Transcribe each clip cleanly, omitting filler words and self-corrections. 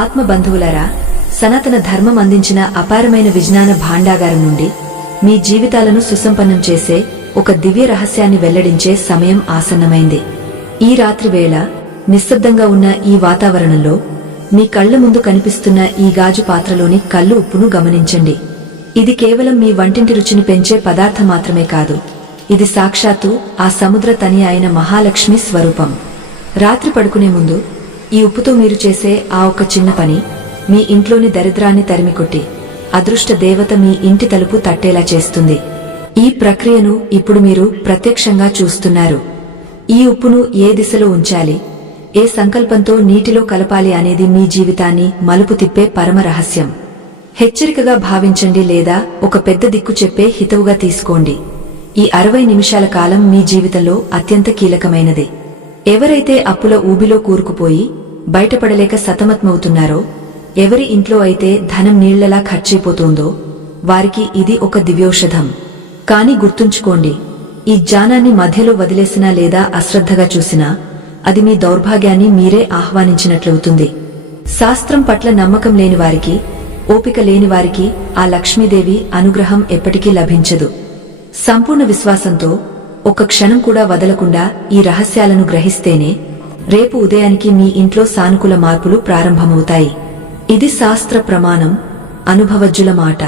ఆత్మబంధువులారా, సనాతన ధర్మం అందించిన అపారమైన విజ్ఞాన భాండాగారం నుండి మీ జీవితాలను సుసంపన్నం చేసే ఒక దివ్య రహస్యాన్ని వెల్లడించే సమయం ఆసన్నమైంది. ఈ రాత్రి వేళ నిశ్శబ్దంగా ఉన్న ఈ వాతావరణంలో మీ కళ్ల ముందు కనిపిస్తున్న ఈ గాజు పాత్రలోని కల్లు ఉప్పును గమనించండి. ఇది కేవలం మీ వంటింటి రుచిని పెంచే పదార్థం మాత్రమే కాదు, ఇది సాక్షాత్తు ఆ సముద్ర తని అయిన మహాలక్ష్మి స్వరూపం. రాత్రి పడుకునే ముందు ఈ ఉప్పుతో మీరు చేసే ఆ ఒక్క చిన్న పని మీ ఇంట్లోని దరిద్రాన్ని తరిమికొట్టి అదృష్ట దేవత మీ ఇంటి తలుపు తట్టేలా చేస్తుంది. ఈ ప్రక్రియను ఇప్పుడు మీరు ప్రత్యక్షంగా చూస్తున్నారు. ఈ ఉప్పును ఏ దిశలో ఉంచాలి, ఏ సంకల్పంతో నీటిలో కలపాలి అనేది మీ జీవితాన్ని మలుపు తిప్పే పరమ రహస్యం. హెచ్చరికగా భావించండి లేదా ఒక పెద్ద దిక్కు చెప్పే హితవుగా తీసుకోండి. ఈ 60 నిమిషాల కాలం మీ జీవితంలో అత్యంత కీలకమైనది. ఎవరైతే అప్పుల ఊబిలో కూరుకుపోయి బయటపడలేక సతమతమవుతున్నారో, ఎవరి ఇంట్లో అయితే ధనం నీళ్లలా ఖర్చయిపోతోందో వారికి ఇది ఒక దివ్యౌషధం. కాని గుర్తుంచుకోండి, ఈ జ్ఞానాన్ని మధ్యలో వదిలేసినా లేదా అశ్రద్ధగా చూసినా అది మీ దౌర్భాగ్యాన్ని మీరే ఆహ్వానించినట్లవుతుంది. శాస్త్రం పట్ల నమ్మకం లేని వారికి, ఓపిక లేని వారికి ఆ లక్ష్మీదేవి అనుగ్రహం ఎప్పటికీ లభించదు. సంపూర్ణ విశ్వాసంతో ఒక్క క్షణం కూడా వదలకుండా ఈ రహస్యాలను గ్రహిస్తేనే రేపు ఉదయానికి మీ ఇంట్లో సానుకూల మార్పులు ప్రారంభమవుతాయి. ఇది శాస్త్ర ప్రమాణం, అనుభవజ్జుల మాట.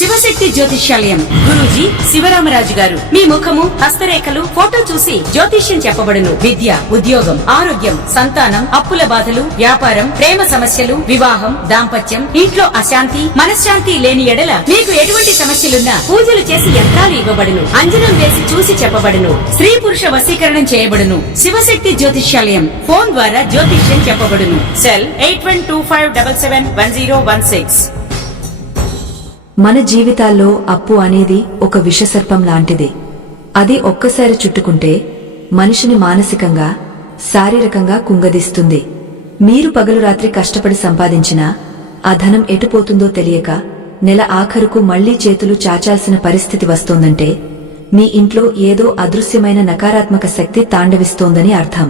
శివశక్తి జ్యోతిష్యాలయం గురూజీ శివరామరాజు గారు. మీ ముఖము, హస్తరేఖలు, ఫోటో చూసి జ్యోతిష్యం చెప్పబడును. విద్య, ఉద్యోగం, ఆరోగ్యం, సంతానం, అప్పుల బాధలు, వ్యాపారం, ప్రేమ సమస్యలు, వివాహం, దాంపత్యం, ఇంట్లో అశాంతి, మనశ్శాంతి లేని ఎడల మీకు ఎటువంటి సమస్యలున్నా పూజలు చేసి యంత్రాలు ఇవ్వబడును. అంజనం వేసి చూసి చెప్పబడును. స్త్రీ పురుష వశీకరణం చేయబడును. శివశక్తి జ్యోతిష్యాలయం ఫోన్ ద్వారా జ్యోతిష్యం చెప్పబడును. సెల్ 8125771016. మన జీవితాల్లో అప్పు అనేది ఒక విషసర్పం లాంటిది. అది ఒక్కసారి చుట్టుకుంటే మనిషిని మానసికంగా, శారీరకంగా కుంగదీస్తుంది. మీరు పగలు రాత్రి కష్టపడి సంపాదించినా ఆ ధనం ఎటుపోతుందో తెలియక నెల ఆఖరుకు మళ్లీ చేతులు చాచాల్సిన పరిస్థితి వస్తోందంటే మీ ఇంట్లో ఏదో అదృశ్యమైన నకారాత్మక శక్తి తాండవిస్తోందని అర్థం.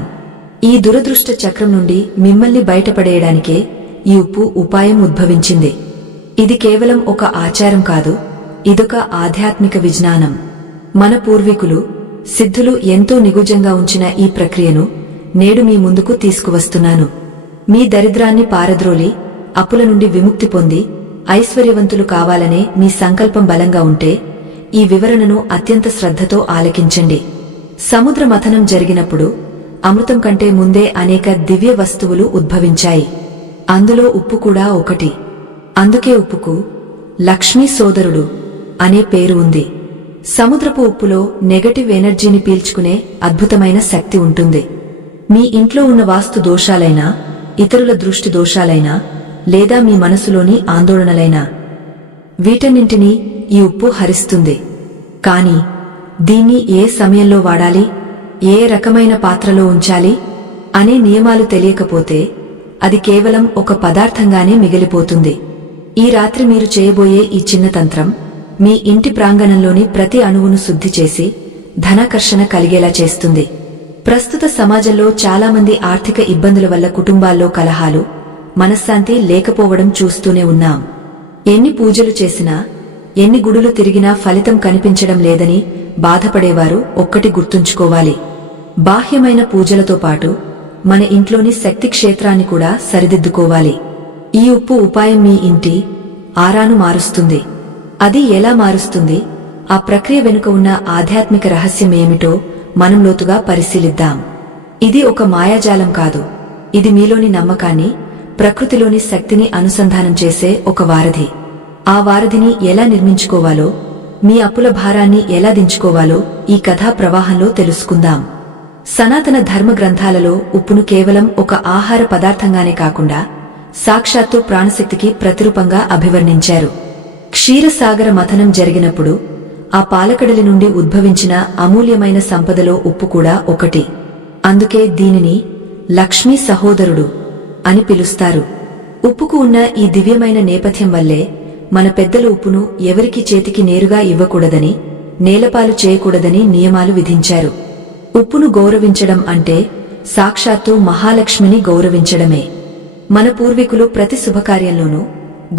ఈ దురదృష్ట చక్రం నుండి మిమ్మల్ని బయటపడేయడానికే ఈ ఉప్పు ఉపాయం ఉద్భవించింది. ఇది కేవలం ఒక ఆచారం కాదు, ఇదొక ఆధ్యాత్మిక విజ్ఞానం. మన పూర్వీకులు, సిద్ధులు ఎంతో నిగుజంగా ఉంచిన ఈ ప్రక్రియను నేడు మీ ముందుకు తీసుకువస్తున్నాను. మీ దరిద్రాన్ని పారద్రోలి అప్పుల నుండి విముక్తి పొంది ఐశ్వర్యవంతులు కావాలనే మీ సంకల్పం బలంగా ఉంటే ఈ వివరణను అత్యంత శ్రద్ధతో ఆలకించండి. సముద్ర మథనం జరిగినప్పుడు అమృతం కంటే ముందే అనేక దివ్య వస్తువులు ఉద్భవించాయి. అందులో ఉప్పు కూడా ఒకటి. అందుకే ఉప్పుకు లక్ష్మీ సోదరుడు అనే పేరు ఉంది. సముద్రపు ఉప్పులో నెగటివ్ ఎనర్జీని పీల్చుకునే అద్భుతమైన శక్తి ఉంటుంది. మీ ఇంట్లో ఉన్న వాస్తు దోషాలైనా, ఇతరుల దృష్టి దోషాలైనా, లేదా మీ మనసులోని ఆందోళనలైనా వీటన్నింటినీ ఈ ఉప్పు హరిస్తుంది. కాని దీన్ని ఏ సమయంలో వాడాలి, ఏ రకమైన పాత్రలో ఉంచాలి అనే నియమాలు తెలియకపోతే అది కేవలం ఒక పదార్థంగానే మిగిలిపోతుంది. ఈ రాత్రి మీరు చేయబోయే ఈ చిన్న తంత్రం మీ ఇంటి ప్రాంగణంలోని ప్రతి అణువును శుద్ధి చేసి ధనాకర్షణ కలిగేలా చేస్తుంది. ప్రస్తుత సమాజంలో చాలామంది ఆర్థిక ఇబ్బందుల వల్ల కుటుంబాల్లో కలహాలు, మనశ్శాంతి లేకపోవడం చూస్తూనే ఉన్నాం. ఎన్ని పూజలు చేసినా, ఎన్ని గుడులు తిరిగినా ఫలితం కనిపించడం లేదని బాధపడేవారు ఒక్కటి గుర్తుంచుకోవాలి. బాహ్యమైన పూజలతో పాటు మన ఇంట్లోని శక్తి క్షేత్రాన్ని కూడా సరిదిద్దుకోవాలి. ఈ ఉప్పు ఉపాయం మీ ఇంటి ఆరాను మారుస్తుంది. అది ఎలా మారుస్తుంది, ఆ ప్రక్రియ వెనుక ఉన్న ఆధ్యాత్మిక రహస్యం ఏమిటో మనం లోతుగా పరిశీలిద్దాం. ఇది ఒక మాయాజాలం కాదు, ఇది మీలోని నమ్మకాన్ని, ప్రకృతిలోని శక్తిని అనుసంధానం చేసే ఒక వారధి. ఆ వారధిని ఎలా నిర్మించుకోవాలో, మీ అప్పుల భారాన్ని ఎలా దించుకోవాలో ఈ కథా ప్రవాహంలో తెలుసుకుందాం. సనాతన ధర్మ గ్రంథాలలో ఉప్పును కేవలం ఒక ఆహార పదార్థంగానే కాకుండా సాక్షాత్తు ప్రాణశక్తికి ప్రతిరూపంగా అభివర్ణించారు. క్షీరసాగర మథనం జరిగినప్పుడు ఆ పాలకడలి నుండి ఉద్భవించిన అమూల్యమైన సంపదలో ఉప్పు కూడా ఒకటి. అందుకే దీనిని లక్ష్మీ సహోదరుడు అని పిలుస్తారు. ఉప్పుకు ఉన్న ఈ దివ్యమైన నేపథ్యం వల్లే మన పెద్దలు ఉప్పును ఎవరికి చేతికి నేరుగా ఇవ్వకూడదని, నేలపాలు చేయకూడదని నియమాలు విధించారు. ఉప్పును గౌరవించడం అంటే సాక్షాత్తు మహాలక్ష్మిని గౌరవించడమే. మన పూర్వీకులు ప్రతి శుభకార్యంలోనూ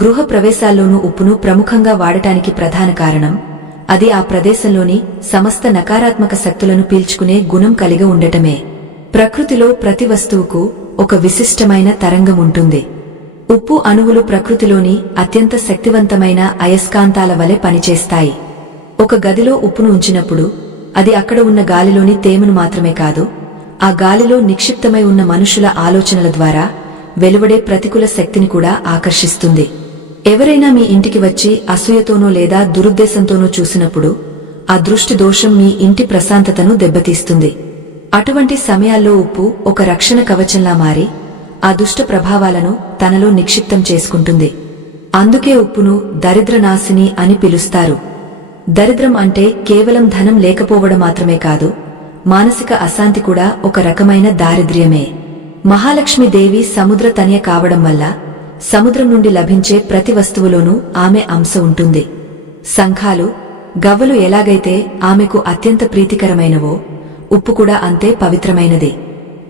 గృహ ప్రవేశాల్లోనూ ఉప్పును ప్రముఖంగా వాడటానికి ప్రధాన కారణం అది ఆ ప్రదేశంలోని సమస్త నకారాత్మక శక్తులను పీల్చుకునే గుణం కలిగి ఉండటమే. ప్రకృతిలో ప్రతి వస్తువుకు ఒక విశిష్టమైన తరంగం ఉంటుంది. ఉప్పు అణువులు ప్రకృతిలోని అత్యంత శక్తివంతమైన అయస్కాంతాల వలె పనిచేస్తాయి. ఒక గదిలో ఉప్పును ఉంచినప్పుడు అది అక్కడ ఉన్న గాలిలోని తేమను మాత్రమే కాదు, ఆ గాలిలో నిక్షిప్తమై ఉన్న మనుషుల ఆలోచనల ద్వారా వెలువడే ప్రతికూల శక్తిని కూడా ఆకర్షిస్తుంది. ఎవరైనా మీ ఇంటికి వచ్చి అసూయతోనో లేదా దురుద్దేశంతోనో చూసినప్పుడు ఆ దృష్టి దోషం మీ ఇంటి ప్రశాంతతను దెబ్బతీస్తుంది. అటువంటి సమయాల్లో ఉప్పు ఒక రక్షణ కవచంలా మారి ఆ దుష్ట ప్రభావాలను తనలో నిక్షిప్తం చేసుకుంటుంది. అందుకే ఉప్పును దరిద్రనాశిని అని పిలుస్తారు. దరిద్రం అంటే కేవలం ధనం లేకపోవడం మాత్రమే కాదు, మానసిక అశాంతి కూడా ఒక రకమైన దారిద్ర్యమే. మహాలక్ష్మీదేవి సముద్ర తనయ కావడం వల్ల సముద్రం నుండి లభించే ప్రతి వస్తువులోనూ ఆమె అంశ ఉంటుంది. శంఖాలు, గవ్వలు ఎలాగైతే ఆమెకు అత్యంత ప్రీతికరమైనవో ఉప్పు కూడా అంతే పవిత్రమైనది.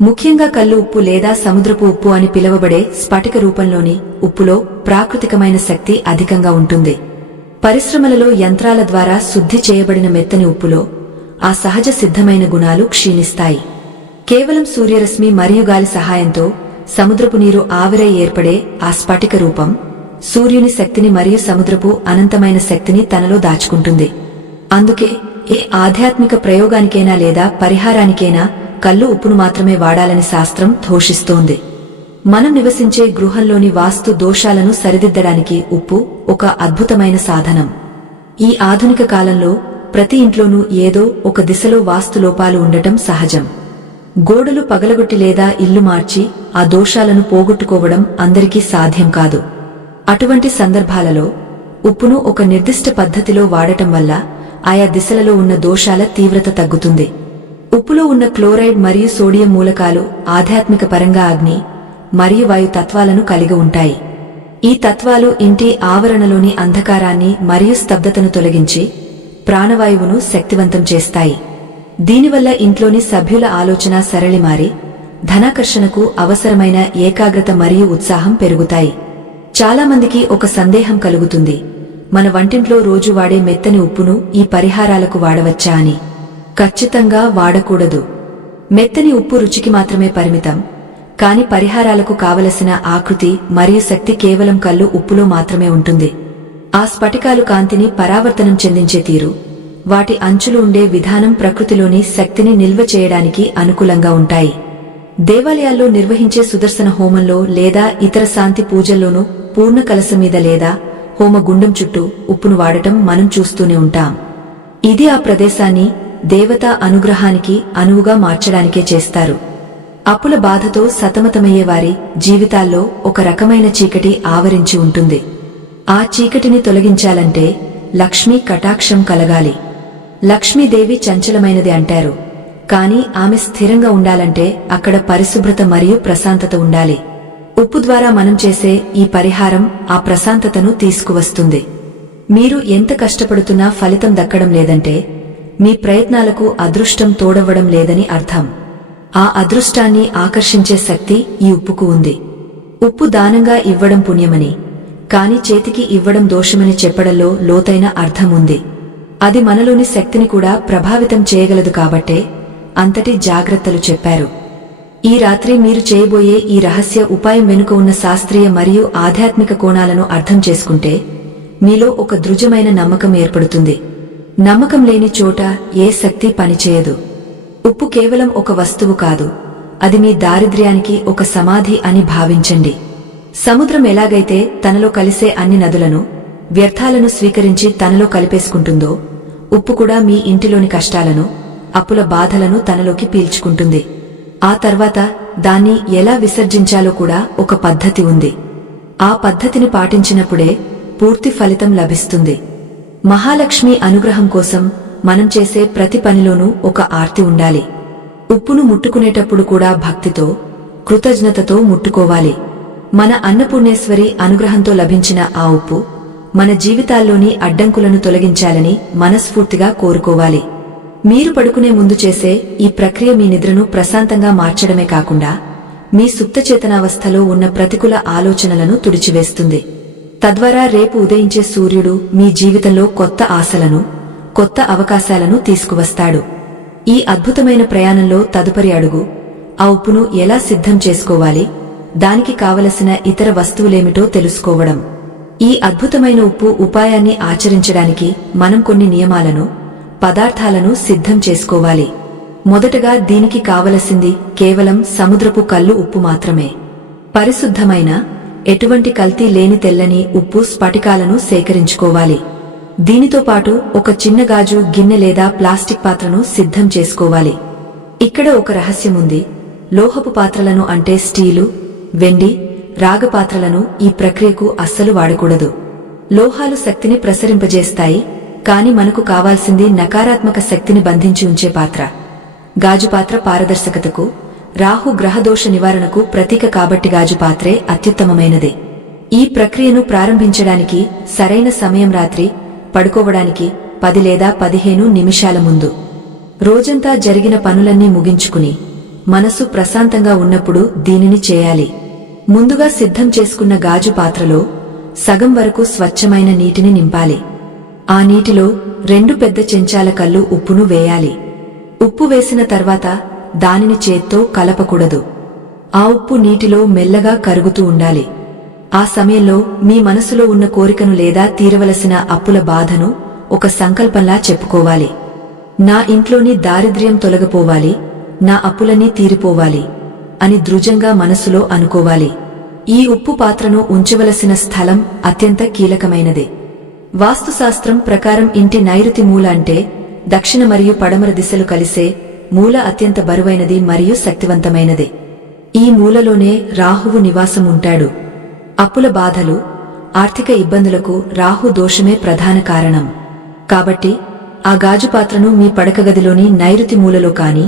ముఖ్యంగా కల్లు ఉప్పు లేదా సముద్రపు ఉప్పు అని పిలువబడే స్ఫటిక రూపంలోని ఉప్పులో ప్రాకృతికమైన శక్తి అధికంగా ఉంటుంది. పరిశ్రమలలో యంత్రాల ద్వారా శుద్ధి చేయబడిన మెత్తని ఉప్పులో ఆ సహజ సిద్ధమైన గుణాలు క్షీణిస్తాయి. కేవలం సూర్యరశ్మి మరియు గాలి సహాయంతో సముద్రపు నీరు ఆవిరై ఏర్పడే ఆ స్ఫటిక రూపం సూర్యుని శక్తిని మరియు సముద్రపు అనంతమైన శక్తిని తనలో దాచుకుంటుంది. అందుకే ఏ ఆధ్యాత్మిక ప్రయోగానికైనా లేదా పరిహారానికైనా కల్లు ఉప్పును మాత్రమే వాడాలని శాస్త్రం ఘోషిస్తోంది. మనం నివసించే గృహంలోని వాస్తు దోషాలను సరిదిద్దడానికి ఉప్పు ఒక అద్భుతమైన సాధనం. ఈ ఆధునిక కాలంలో ప్రతి ఇంట్లోనూ ఏదో ఒక దిశలో వాస్తు లోపాలు ఉండటం సహజం. గోడలు పగలగొట్టి లేదా ఇల్లు మార్చి ఆ దోషాలను పోగొట్టుకోవడం అందరికీ సాధ్యం కాదు. అటువంటి సందర్భాలలో ఉప్పును ఒక నిర్దిష్ట పద్ధతిలో వాడటం వల్ల ఆయా దిశలలో ఉన్న దోషాల తీవ్రత తగ్గుతుంది. ఉప్పులో ఉన్న క్లోరైడ్ మరియు సోడియం మూలకాలు ఆధ్యాత్మిక పరంగా అగ్ని మరియు వాయు తత్వాలను కలిగి ఉంటాయి. ఈ తత్వాలు ఇంటి ఆవరణలోని అంధకారాన్ని మరియు స్తబ్దతను తొలగించి ప్రాణవాయువును శక్తివంతం చేస్తాయి. దీనివల్ల ఇంట్లోని సభ్యుల ఆలోచన సరళి మారి ధనాకర్షణకు అవసరమైన ఏకాగ్రత మరియు ఉత్సాహం పెరుగుతాయి. చాలామందికి ఒక సందేహం కలుగుతుంది, మన వంటింట్లో రోజు వాడే మెత్తని ఉప్పును ఈ పరిహారాలకు వాడవచ్చా అని. ఖచ్చితంగా వాడకూడదు. మెత్తని ఉప్పు రుచికి మాత్రమే పరిమితం, కాని పరిహారాలకు కావలసిన ఆకృతి మరియు శక్తి కేవలం కల్లు ఉప్పులో మాత్రమే ఉంటుంది. ఆ స్ఫటికాలు కాంతిని పరావర్తనం చెందించే తీరు, వాటి అంచులు ఉండే విధానం ప్రకృతిలోని శక్తిని నిల్వ చేయడానికి అనుకూలంగా ఉంటాయి. దేవాలయాల్లో నిర్వహించే సుదర్శన హోమంలో లేదా ఇతర శాంతి పూజల్లోనూ పూర్ణ కలశం మీద లేదా హోమ గుండం చుట్టూ ఉప్పును వాడటం మనం చూస్తూనే ఉంటాం. ఇది ఆ ప్రదేశాన్ని దేవతా అనుగ్రహానికి అనువుగా మార్చడానికే చేస్తారు. అప్పుల బాధతో సతమతమయ్యేవారి జీవితాల్లో ఒక రకమైన చీకటి ఆవరించి ఉంటుంది. ఆ చీకటిని తొలగించాలంటే లక్ష్మీ కటాక్షం కలగాలి. లక్ష్మీదేవి చంచలమైనది అంటారు, కాని ఆమె స్థిరంగా ఉండాలంటే అక్కడ పరిశుభ్రత మరియు ప్రశాంతత ఉండాలి. ఉప్పు ద్వారా మనం చేసే ఈ పరిహారం ఆ ప్రశాంతతను తీసుకువస్తుంది. మీరు ఎంత కష్టపడుతున్నా ఫలితం దక్కడం లేదంటే మీ ప్రయత్నాలకు అదృష్టం తోడవ్వడం లేదని అర్థం. ఆ అదృష్టాన్ని ఆకర్షించే శక్తి ఈ ఉప్పుకు ఉంది. ఉప్పు దానంగా ఇవ్వడం పుణ్యమని, కాని చేతికి ఇవ్వడం దోషమని చెప్పడంలో లోతైన అర్థం ఉంది. అది మనలోని శక్తిని కూడా ప్రభావితం చేయగలదు కాబట్టే అంతటి జాగ్రత్తలు చెప్పారు. ఈ రాత్రి మీరు చేయబోయే ఈ రహస్య ఉపాయం వెనుక ఉన్న శాస్త్రీయ మరియు ఆధ్యాత్మిక కోణాలను అర్థం చేసుకుంటే మీలో ఒక దృఢమైన నమ్మకం ఏర్పడుతుంది. నమ్మకం లేని చోట ఏ శక్తి పనిచేయదు. ఉప్పు కేవలం ఒక వస్తువు కాదు, అది మీ దారిద్ర్యానికి ఒక సమాధి అని భావించండి. సముద్రం ఎలాగైతే తనలో కలిసే అన్ని నదులను, వ్యర్థాలను స్వీకరించి తనలో కలిపేసుకుంటుందో, ఉప్పు కూడా మీ ఇంటిలోని కష్టాలను, అప్పుల బాధలను తనలోకి పీల్చుకుంటుంది. ఆ తర్వాత దాన్ని ఎలా విసర్జించాలో కూడా ఒక పద్ధతి ఉంది. ఆ పద్ధతిని పాటించినప్పుడే పూర్తి ఫలితం లభిస్తుంది. మహాలక్ష్మి అనుగ్రహం కోసం మనం చేసే ప్రతి పనిలోనూ ఒక ఆర్తి ఉండాలి. ఉప్పును ముట్టుకునేటప్పుడు కూడా భక్తితో, కృతజ్ఞతతో ముట్టుకోవాలి. మన అన్నపూర్ణేశ్వరి అనుగ్రహంతో లభించిన ఆ ఉప్పు మన జీవితాల్లోని అడ్డంకులను తొలగించాలని మనస్ఫూర్తిగా కోరుకోవాలి. మీరు పడుకునే ముందు చేసే ఈ ప్రక్రియ మీ నిద్రను ప్రశాంతంగా మార్చడమే కాకుండా మీ సుప్తచేతనావస్థలో ఉన్న ప్రతికూల ఆలోచనలను తుడిచివేస్తుంది. తద్వారా రేపు ఉదయించే సూర్యుడు మీ జీవితంలో కొత్త ఆశలను, కొత్త అవకాశాలను తీసుకువస్తాడు. ఈ అద్భుతమైన ప్రయాణంలో తదుపరి అడుగు ఆ ఉప్పును ఎలా సిద్ధం చేసుకోవాలి, దానికి కావలసిన ఇతర వస్తువులేమిటో తెలుసుకోవడం. ఈ అద్భుతమైన ఉప్పు ఉపాయాన్ని ఆచరించడానికి మనం కొన్ని నియమాలను, పదార్థాలను సిద్ధం చేసుకోవాలి. మొదటగా దీనికి కావలసింది కేవలం సముద్రపు కల్లు ఉప్పు మాత్రమే. పరిశుద్ధమైన, ఎటువంటి కల్తీ లేని తెల్లని ఉప్పు స్ఫటికాలను సేకరించుకోవాలి. దీనితో పాటు ఒక చిన్న గాజు గిన్నె లేదా ప్లాస్టిక్ పాత్రను సిద్ధం చేసుకోవాలి. ఇక్కడ ఒక రహస్యముంది. లోహపు పాత్రలను అంటే స్టీలు, వెండి, రాగ పాత్రలను ఈ ప్రక్రియకు అస్సలు వాడకూడదు. లోహాలు శక్తిని ప్రసరింపజేస్తాయి, కాని మనకు కావాల్సింది నకారాత్మక శక్తిని బంధించి ఉంచే పాత్ర. గాజు పాత్ర పారదర్శకతకు, రాహు గ్రహదోష నివారణకు ప్రతీక కాబట్టి గాజు పాత్రే అత్యుత్తమమైనది. ఈ ప్రక్రియను ప్రారంభించడానికి సరైన సమయం రాత్రి పడుకోవడానికి 10 లేదా 15 నిమిషాల ముందు. రోజంతా జరిగిన పనులన్నీ ముగించుకుని మనసు ప్రశాంతంగా ఉన్నప్పుడు దీనిని చేయాలి. ముందుగా సిద్ధం చేసుకున్న గాజు పాత్రలో సగం వరకు స్వచ్ఛమైన నీటిని నింపాలి. ఆ నీటిలో 2 పెద్ద చెంచాల కల్లు ఉప్పును వేయాలి. ఉప్పు వేసిన తర్వాత దానిని చేత్తో కలపకూడదు. ఆ ఉప్పు నీటిలో మెల్లగా కరుగుతూ ఉండాలి. ఆ సమయంలో మీ మనసులో ఉన్న కోరికను లేదా తీరవలసిన అప్పుల బాధను ఒక సంకల్పంలా చెప్పుకోవాలి. నా ఇంట్లోని దారిద్ర్యం తొలగిపోవాలి, నా అప్పులన్నీ తీరిపోవాలి అని దృఢంగా మనసులో అనుకోవాలి. ఈ ఉప్పు పాత్రను ఉంచవలసిన స్థలం అత్యంత కీలకమైనది. వాస్తుశాస్త్రం ప్రకారం ఇంటి నైరుతి మూల అంటే దక్షిణ మరియు పడమర దిశలు కలిసే మూల అత్యంత బరువైనది మరియు శక్తివంతమైనది. ఈ మూలలోనే రాహువు నివాసం ఉంటాడు. అప్పుల బాధలు, ఆర్థిక ఇబ్బందులకు రాహు దోషమే ప్రధాన కారణం. కాబట్టి ఆ గాజు పాత్రను మీ పడకగదిలోని నైరుతి మూలలో కాని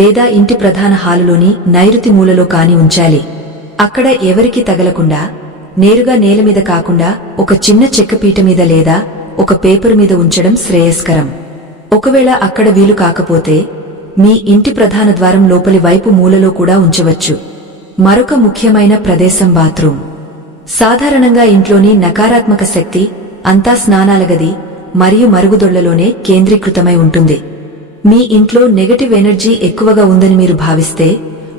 లేదా ఇంటి ప్రధాన హాలులోని నైరుతి మూలలో కాని ఉంచాలి. అక్కడ ఎవరికీ తగలకుండా, నేరుగా నేలమీద కాకుండా ఒక చిన్న చెక్కపీట మీద లేదా ఒక పేపరు మీద ఉంచడం శ్రేయస్కరం. ఒకవేళ అక్కడ వీలు కాకపోతే మీ ఇంటి ప్రధాన ద్వారం లోపలి వైపు మూలలో కూడా ఉంచవచ్చు. మరొక ముఖ్యమైన ప్రదేశం బాత్రూం. సాధారణంగా ఇంట్లోని నకారాత్మక శక్తి అంతా స్నానాల గది మరియు మరుగుదొళ్లలోనే కేంద్రీకృతమై ఉంటుంది. మీ ఇంట్లో నెగటివ్ ఎనర్జీ ఎక్కువగా ఉందని మీరు భావిస్తే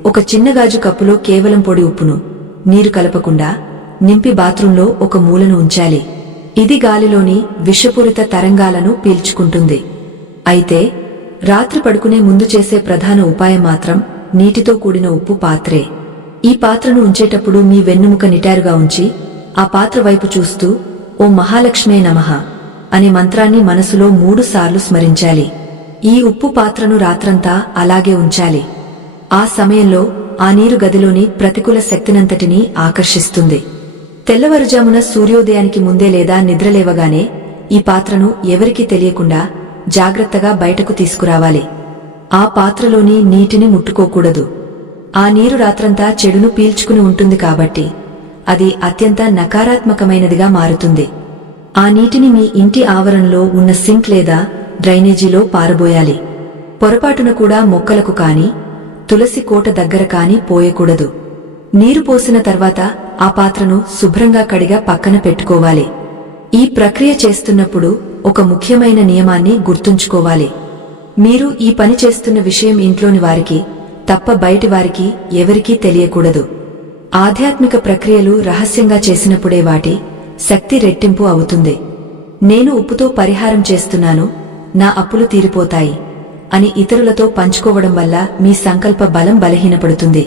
ఒక చిన్న గాజు కప్పులో కేవలం పొడి ఉప్పును, నీరు కలపకుండా నింపి బాత్రూంలో ఒక మూలను ఉంచాలి. ఇది గాలిలోని విషపూరిత తరంగాలను పీల్చుకుంటుంది. అయితే రాత్రి పడుకునే ముందు చేసే ప్రధాన ఉపాయం మాత్రం నీటితో కూడిన ఉప్పు పాత్రే. ఈ పాత్రను ఉంచేటప్పుడు మీ వెన్నుముక నిటారుగా ఉంచి ఆ పాత్ర వైపు చూస్తూ ఓ మహాలక్ష్మే నమః అనే మంత్రాన్ని మనసులో 3 సార్లు స్మరించాలి. ఈ ఉప్పు పాత్రను రాత్రంతా అలాగే ఉంచాలి. ఆ సమయంలో ఆ నీరు గదిలోని ప్రతికూల శక్తినంతటినీ ఆకర్షిస్తుంది. తెల్లవారుజామున సూర్యోదయానికి ముందే లేదా నిద్రలేవగానే ఈ పాత్రను ఎవరికీ తెలియకుండా జాగ్రత్తగా బయటకు తీసుకురావాలి. ఆ పాత్రలోని నీటిని ముట్టుకోకూడదు. ఆ నీరు రాత్రంతా చెడును పీల్చుకుని ఉంటుంది కాబట్టి అది అత్యంత నకారాత్మకమైనదిగా మారుతుంది. ఆ నీటిని మీ ఇంటి ఆవరణలో ఉన్న సింక్ లేదా డ్రైనేజీలో పారబోయాలి. పొరపాటున కూడా మొక్కలకు కాని, తులసి కోట దగ్గర కాని పోయకూడదు. నీరు పోసిన తర్వాత ఆ పాత్రను శుభ్రంగా కడిగా పక్కన పెట్టుకోవాలి. ఈ ప్రక్రియ చేస్తున్నప్పుడు ఒక ముఖ్యమైన నియమాన్ని గుర్తుంచుకోవాలి. మీరు ఈ పని చేస్తున్న విషయం ఇంట్లోని వారికి తప్ప బయటి వారికి ఎవరికీ తెలియకూడదు. ఆధ్యాత్మిక ప్రక్రియలు రహస్యంగా చేసినప్పుడే వాటి శక్తి రెట్టింపు అవుతుంది. నేను ఉప్పుతో పరిహారం చేస్తున్నాను, నా అప్పులు తీరిపోతాయి అని ఇతరులతో పంచుకోవడం వల్ల మీ సంకల్ప బలం బలహీనపడుతుంది.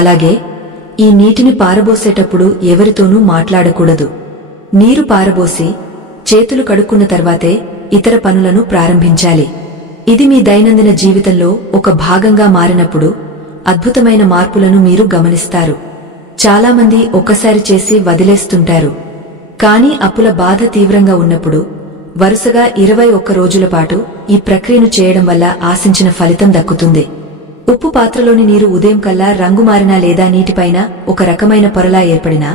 అలాగే ఈ నీటిని పారబోసేటప్పుడు ఎవరితోనూ మాట్లాడకూడదు. నీరు పారబోసి చేతులు కడుక్కున్న తర్వాతే ఇతర పనులను ప్రారంభించాలి. ఇది మీ దైనందిన జీవితంలో ఒక భాగంగా మారినప్పుడు అద్భుతమైన మార్పులను మీరు గమనిస్తారు. చాలామంది ఒక్కసారి చేసి వదిలేస్తుంటారు. కానీ అప్పుల బాధ తీవ్రంగా ఉన్నప్పుడు వరుసగా 21 రోజుల పాటు ఈ ప్రక్రియను చేయడం వల్ల ఆశించిన ఫలితం దక్కుతుంది. ఉప్పు పాత్రలోని నీరు ఉదయం కల్లా రంగు మారినా లేదా నీటిపైన ఒక రకమైన పొరలా ఏర్పడినా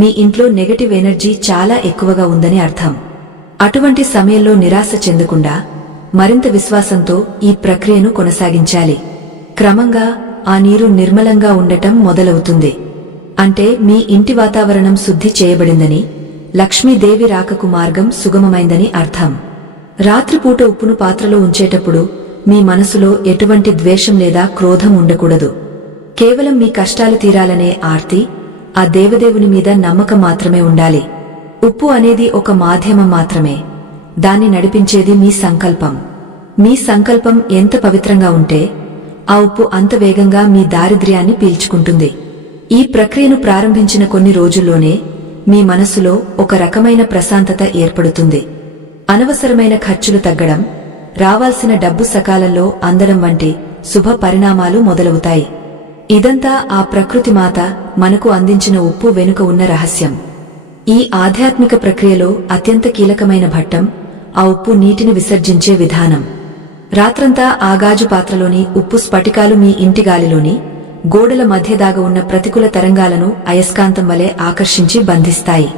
మీ ఇంట్లో నెగటివ్ ఎనర్జీ చాలా ఎక్కువగా ఉందని అర్థం. అటువంటి సమయంలో నిరాశ చెందకుండా మరింత విశ్వాసంతో ఈ ప్రక్రియను కొనసాగించాలి. క్రమంగా ఆ నీరు నిర్మలంగా ఉండటం మొదలవుతుంది. అంటే మీ ఇంటి వాతావరణం శుద్ధి చేయబడిందని, లక్ష్మీదేవి రాకకు మార్గం సుగమమైందని అర్థం. రాత్రిపూట ఉప్పును పాత్రలో ఉంచేటప్పుడు మీ మనసులో ఎటువంటి ద్వేషం లేదా క్రోధం ఉండకూడదు. కేవలం మీ కష్టాలు తీరాలనే ఆర్తి, ఆ దేవదేవుని మీద నమ్మకం మాత్రమే ఉండాలి. ఉప్పు అనేది ఒక మాధ్యమం మాత్రమే. దాన్ని నడిపించేది మీ సంకల్పం. మీ సంకల్పం ఎంత పవిత్రంగా ఉంటే ఆ ఉప్పు అంత వేగంగా మీ దారిద్ర్యాన్ని పీల్చుకుంటుంది. ఈ ప్రక్రియను ప్రారంభించిన కొన్ని రోజుల్లోనే మీ మనసులో ఒక రకమైన ప్రశాంతత ఏర్పడుతుంది. అనవసరమైన ఖర్చులు తగ్గడం, రావాల్సిన డబ్బు సకాలంలో అందడం వంటి శుభ పరిణామాలు మొదలవుతాయి. ఇదంతా ఆ ప్రకృతి మాత మనకు అందించిన ఉప్పు వెనుక ఉన్న రహస్యం. ఈ ఆధ్యాత్మిక ప్రక్రియలో అత్యంత కీలకమైన ఘట్టం ఆ ఉప్పు నీటిని విసర్జించే విధానం. రాత్రంతా ఆ గాజు పాత్రలోని ఉప్పు స్ఫటికాలు మీ ఇంటి గాలిలోని గోడల మధ్య దాగా ఉన్న ప్రతికూల తరంగాలను అయస్కాంతం వలె ఆకర్షించి బంధిస్తాయి.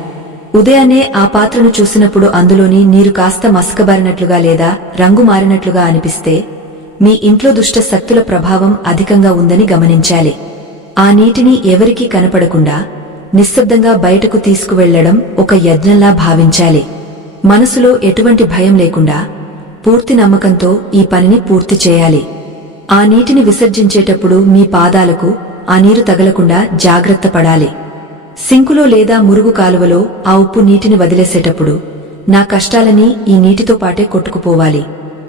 ఉదయాన్నే ఆ పాత్రను చూసినప్పుడు అందులోని నీరు కాస్త మసకబారినట్లుగా లేదా రంగు మారినట్లుగా అనిపిస్తే మీ ఇంట్లో దుష్ట శక్తుల ప్రభావం అధికంగా ఉందని గమనించాలి. ఆ నీటిని ఎవరికీ కనపడకుండా నిశ్శబ్దంగా బయటకు తీసుకువెళ్లడం ఒక యజ్ఞంలా భావించాలి. మనసులో ఎటువంటి భయం లేకుండా పూర్తి నమ్మకంతో ఈ పనిని పూర్తి చేయాలి. ఆ నీటిని విసర్జించేటప్పుడు మీ పాదాలకు ఆ నీరు తగలకుండా జాగ్రత్త పడాలి. సింకులో లేదా మురుగు కాలువలో ఆ ఉప్పు నీటిని వదిలేసేటప్పుడు నా కష్టాలని ఈ నీటితో పాటే కొట్టుకుపోవాలి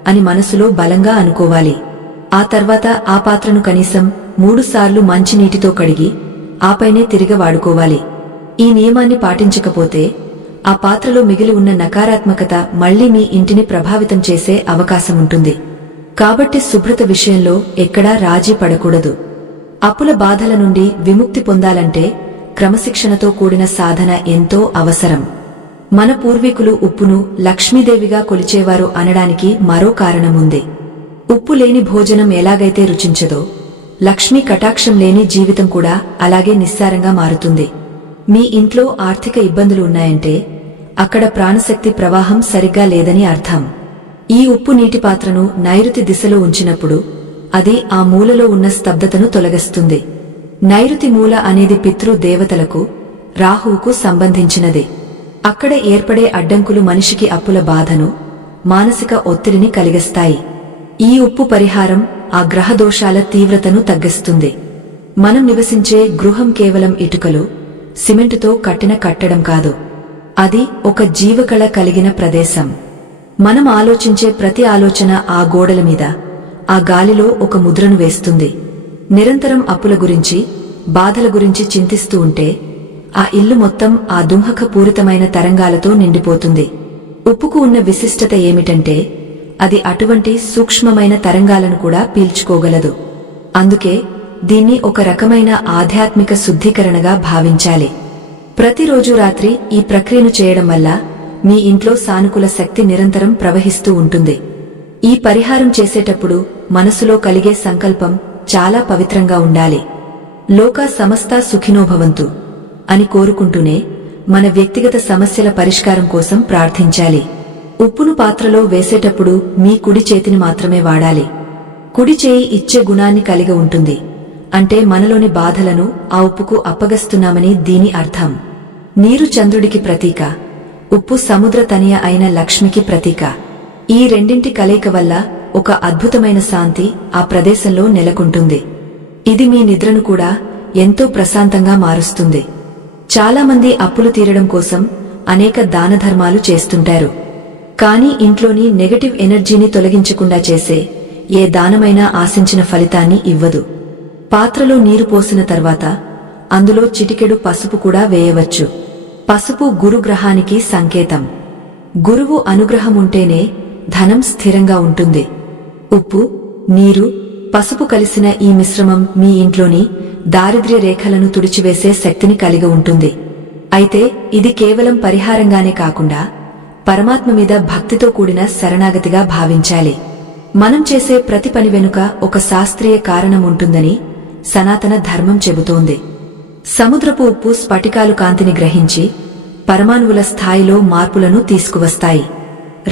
అని మనసులో బలంగా అనుకోవాలి. ఆ తర్వాత ఆ పాత్రను కనీసం 3 సార్లు మంచినీటితో కడిగి ఆపైనే తిరిగి వాడుకోవాలి. ఈ నియమాన్ని పాటించకపోతే ఆ పాత్రలో మిగిలి ఉన్న నకారాత్మకత మళ్లీ మీ ఇంటిని ప్రభావితం చేసే అవకాశముంటుంది. కాబట్టి శుభ్రత విషయంలో ఎక్కడా రాజీ పడకూడదు. అప్పుల బాధల నుండి విముక్తి పొందాలంటే క్రమశిక్షణతో కూడిన సాధన ఎంతో అవసరం. మన పూర్వీకులు ఉప్పును లక్ష్మీదేవిగా కొలిచేవారు అనడానికి మరో కారణముంది. ఉప్పు లేని భోజనం ఎలాగైతే రుచించదో, లక్ష్మీ కటాక్షం లేని జీవితం కూడా అలాగే నిస్సారంగా మారుతుంది. మీ ఇంట్లో ఆర్థిక ఇబ్బందులు ఉన్నాయంటే అక్కడ ప్రాణశక్తి ప్రవాహం సరిగ్గా లేదని అర్థం. ఈ ఉప్పు నీటి పాత్రను నైరుతి దిశలో ఉంచినప్పుడు అది ఆ మూలలో ఉన్న స్తబ్దతను తొలగిస్తుంది. నైరుతి మూల అనేది పితృ దేవతలకు, రాహువుకు సంబంధించినది. అక్కడ ఏర్పడే అడ్డంకులు మనిషికి అప్పుల బాధను, మానసిక ఒత్తిడిని కలిగిస్తాయి. ఈ ఉప్పు పరిహారం ఆ గ్రహదోషాల తీవ్రతను తగ్గిస్తుంది. మనం నివసించే గృహం కేవలం ఇటుకలు, సిమెంటుతో కట్టిన కట్టడం కాదు. అది ఒక జీవకళ కలిగిన ప్రదేశం. మనం ఆలోచించే ప్రతి ఆలోచన ఆ గోడల మీద, ఆ గాలిలో ఒక ముద్రను వేస్తుంది. నిరంతరం అప్పుల గురించి, బాధల గురించి చింతిస్తూ ఉంటే ఆ ఇల్లు మొత్తం ఆ దుంహకపూరితమైన తరంగాలతో నిండిపోతుంది. ఉప్పుకు ఉన్న విశిష్టత ఏమిటంటే అది అటువంటి సూక్ష్మమైన తరంగాలను కూడా పీల్చుకోగలదు. అందుకే దీన్ని ఒక రకమైన ఆధ్యాత్మిక శుద్ధీకరణగా భావించాలి. ప్రతిరోజు రాత్రి ఈ ప్రక్రియను చేయడం వల్ల మీ ఇంట్లో సానుకూల శక్తి నిరంతరం ప్రవహిస్తూ ఉంటుంది. ఈ పరిహారం చేసేటప్పుడు మనసులో కలిగే సంకల్పం చాలా పవిత్రంగా ఉండాలి. లోకా సమస్తా సుఖినోభవంతు అని కోరుకుంటూనే మన వ్యక్తిగత సమస్యల పరిష్కారం కోసం ప్రార్థించాలి. ఉప్పును పాత్రలో వేసేటప్పుడు మీ కుడి చేతిని మాత్రమే వాడాలి. కుడి చేయి ఇచ్చే గుణాన్ని కలిగి ఉంటుంది. అంటే మనలోని బాధలను ఆ ఉప్పుకు అప్పగస్తున్నామని దీని అర్థం. నీరు చంద్రుడికి ప్రతీక, ఉప్పు సముద్ర తనియ అయిన లక్ష్మికి ప్రతీక. ఈ రెండింటి కలయిక వల్ల ఒక అద్భుతమైన శాంతి ఆ ప్రదేశంలో నెలకొంటుంది. ఇది మీ నిద్రను కూడా ఎంతో ప్రశాంతంగా మారుస్తుంది. చాలామంది అప్పులు తీరడం కోసం అనేక దానధర్మాలు చేస్తుంటారు. కానీ ఇంట్లోని నెగటివ్ ఎనర్జీని తొలగించకుండా చేసే ఏ దానమైనా ఆశించిన ఫలితాన్ని ఇవ్వదు. పాత్రలో నీరు పోసిన తర్వాత అందులో చిటికెడు పసుపు కూడా వేయవచ్చు. పసుపు గురుగ్రహానికి సంకేతం. గురువు అనుగ్రహముంటేనే ధనం స్థిరంగా ఉంటుంది. ఉప్పు, నీరు, పసుపు కలిసిన ఈ మిశ్రమం మీ ఇంట్లోని దారిద్ర్య రేఖలను తుడిచివేసే శక్తిని కలిగి ఉంటుంది. అయితే ఇది కేవలం పరిహారంగానే కాకుండా పరమాత్మ మీద భక్తితో కూడిన శరణాగతిగా భావించాలి. మనం చేసే ప్రతి పని వెనుక ఒక శాస్త్రీయ కారణం ఉంటుందని సనాతన ధర్మం చెబుతోంది. సముద్రపు ఉప్పు స్ఫటికాలు కాంతిని గ్రహించి పరమాణువుల స్థాయిలో మార్పులను తీసుకువస్తాయి.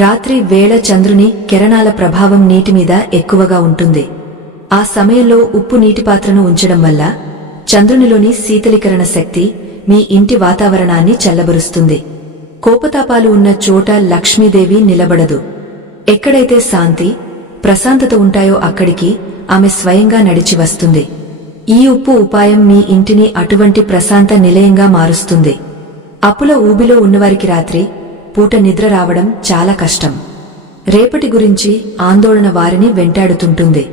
రాత్రి వేళ చంద్రుని కిరణాల ప్రభావం నీటిమీద ఎక్కువగా ఉంటుంది. ఆ సమయంలో ఉప్పు నీటి పాత్రను ఉంచడం వల్ల చంద్రునిలోని శీతలీకరణ శక్తి మీ ఇంటి వాతావరణాన్ని చల్లబరుస్తుంది. కోపతాపాలు ఉన్న చోట లక్ష్మీదేవి నిలబడదు. ఎక్కడైతే శాంతి, ప్రశాంతత ఉంటాయో అక్కడికి ఆమె స్వయంగా నడిచి వస్తుంది. ఈ ఉప్పు ఉపాయం మీ ఇంటిని అటువంటి ప్రశాంత నిలయంగా మారుస్తుంది. అప్పుల ఊబిలో ఉన్నవారికి రాత్రి పూట నిద్ర రావడం చాలా కష్టం. రేపటి గురించి ఆందోళన వారిని వెంటాడుతుంటుంది.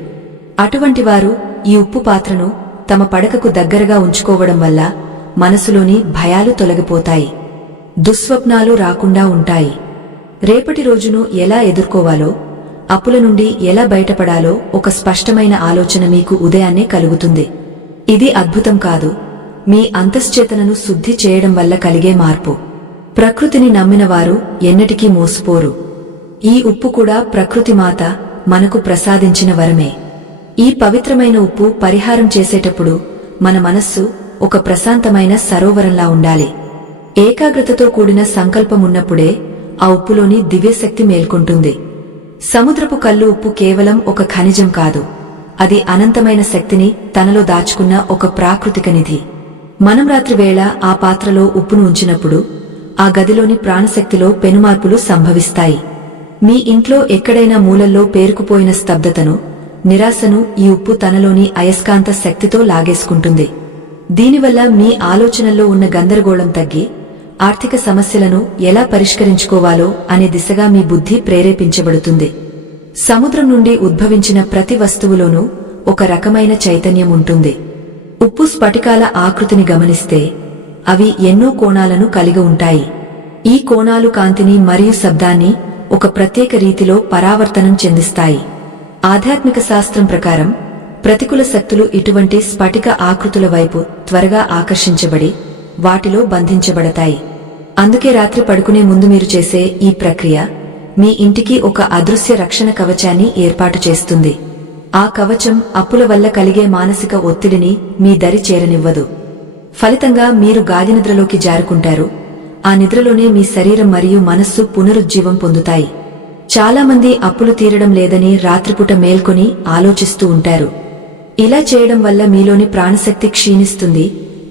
అటువంటి వారు ఈ ఉప్పు పాత్రను తమ పడకకు దగ్గరగా ఉంచుకోవడం వల్ల మనసులోని భయాలు తొలగిపోతాయి, దుస్వప్నాలు రాకుండా ఉంటాయి. రేపటి రోజును ఎలా ఎదుర్కోవాలో, అప్పుల నుండి ఎలా బయటపడాలో ఒక స్పష్టమైన ఆలోచన మీకు ఉదయాన్నే కలుగుతుంది. ఇది అద్భుతం కాదు, మీ అంతశ్చేతనను శుద్ధి చేయడం వల్ల కలిగే మార్పు. ప్రకృతిని నమ్మినవారు ఎన్నటికీ మోసపోరు. ఈ ఉప్పు కూడా ప్రకృతి మాత మనకు ప్రసాదించిన వరమే. ఈ పవిత్రమైన ఉప్పు పరిహారం చేసేటప్పుడు మన మనస్సు ఒక ప్రశాంతమైన సరోవరంలా ఉండాలి. ఏకాగ్రతతో కూడిన సంకల్పమున్నప్పుడే ఆ ఉప్పులోని దివ్యశక్తి మేల్కొంటుంది. సముద్రపు కల్లు ఉప్పు కేవలం ఒక ఖనిజం కాదు, అది అనంతమైన శక్తిని తనలో దాచుకున్న ఒక ప్రాకృతిక నిధి. మనం రాత్రివేళ ఆ పాత్రలో ఉప్పును ఉంచినప్పుడు ఆ గదిలోని ప్రాణశక్తిలో పెనుమార్పులు సంభవిస్తాయి. మీ ఇంట్లో ఎక్కడైనా మూలల్లో పేరుకుపోయిన స్తబ్దతను, నిరాశను ఈ ఉప్పు తనలోని అయస్కాంత శక్తితో లాగేసుకుంటుంది. దీనివల్ల మీ ఆలోచనల్లో ఉన్న గందరగోళం తగ్గి ఆర్థిక సమస్యలను ఎలా పరిష్కరించుకోవాలో అనే దిశగా మీ బుద్ధి ప్రేరేపించబడుతుంది. సముద్రం నుండి ఉద్భవించిన ప్రతి వస్తువులోనూ ఒక రకమైన చైతన్యం ఉంటుంది. ఉప్పు స్ఫటికాల ఆకృతిని గమనిస్తే అవి ఎన్నో కోణాలను కలిగి ఉంటాయి. ఈ కోణాలు కాంతిని మరియు శబ్దాన్ని ఒక ప్రత్యేక రీతిలో పరావర్తనం చెందిస్తాయి. ఆధ్యాత్మిక శాస్త్రం ప్రకారం ప్రతికూల శక్తులు ఇటువంటి స్ఫటిక ఆకృతుల వైపు త్వరగా ఆకర్షించబడి వాటిలో బంధించబడతాయి. అందుకే రాత్రి పడుకునే ముందు మీరు చేసే ఈ ప్రక్రియ మీ ఇంటికి ఒక అదృశ్య రక్షణ కవచాన్ని ఏర్పాటు చేస్తుంది. ఆ కవచం అప్పుల వల్ల కలిగే మానసిక ఒత్తిడిని మీ దరి చేరనివ్వదు. ఫలితంగా మీరు గాఢ నిద్రలోకి జారుకుంటారు. ఆ నిద్రలోనే మీ శరీరం మరియు మనస్సు పునరుజ్జీవం పొందుతాయి. చాలామంది అప్పులు తీరడం లేదని రాత్రిపూట మేల్కొని ఆలోచిస్తూ ఉంటారు. ఇలా చేయడం వల్ల మీలోని ప్రాణశక్తి క్షీణిస్తుంది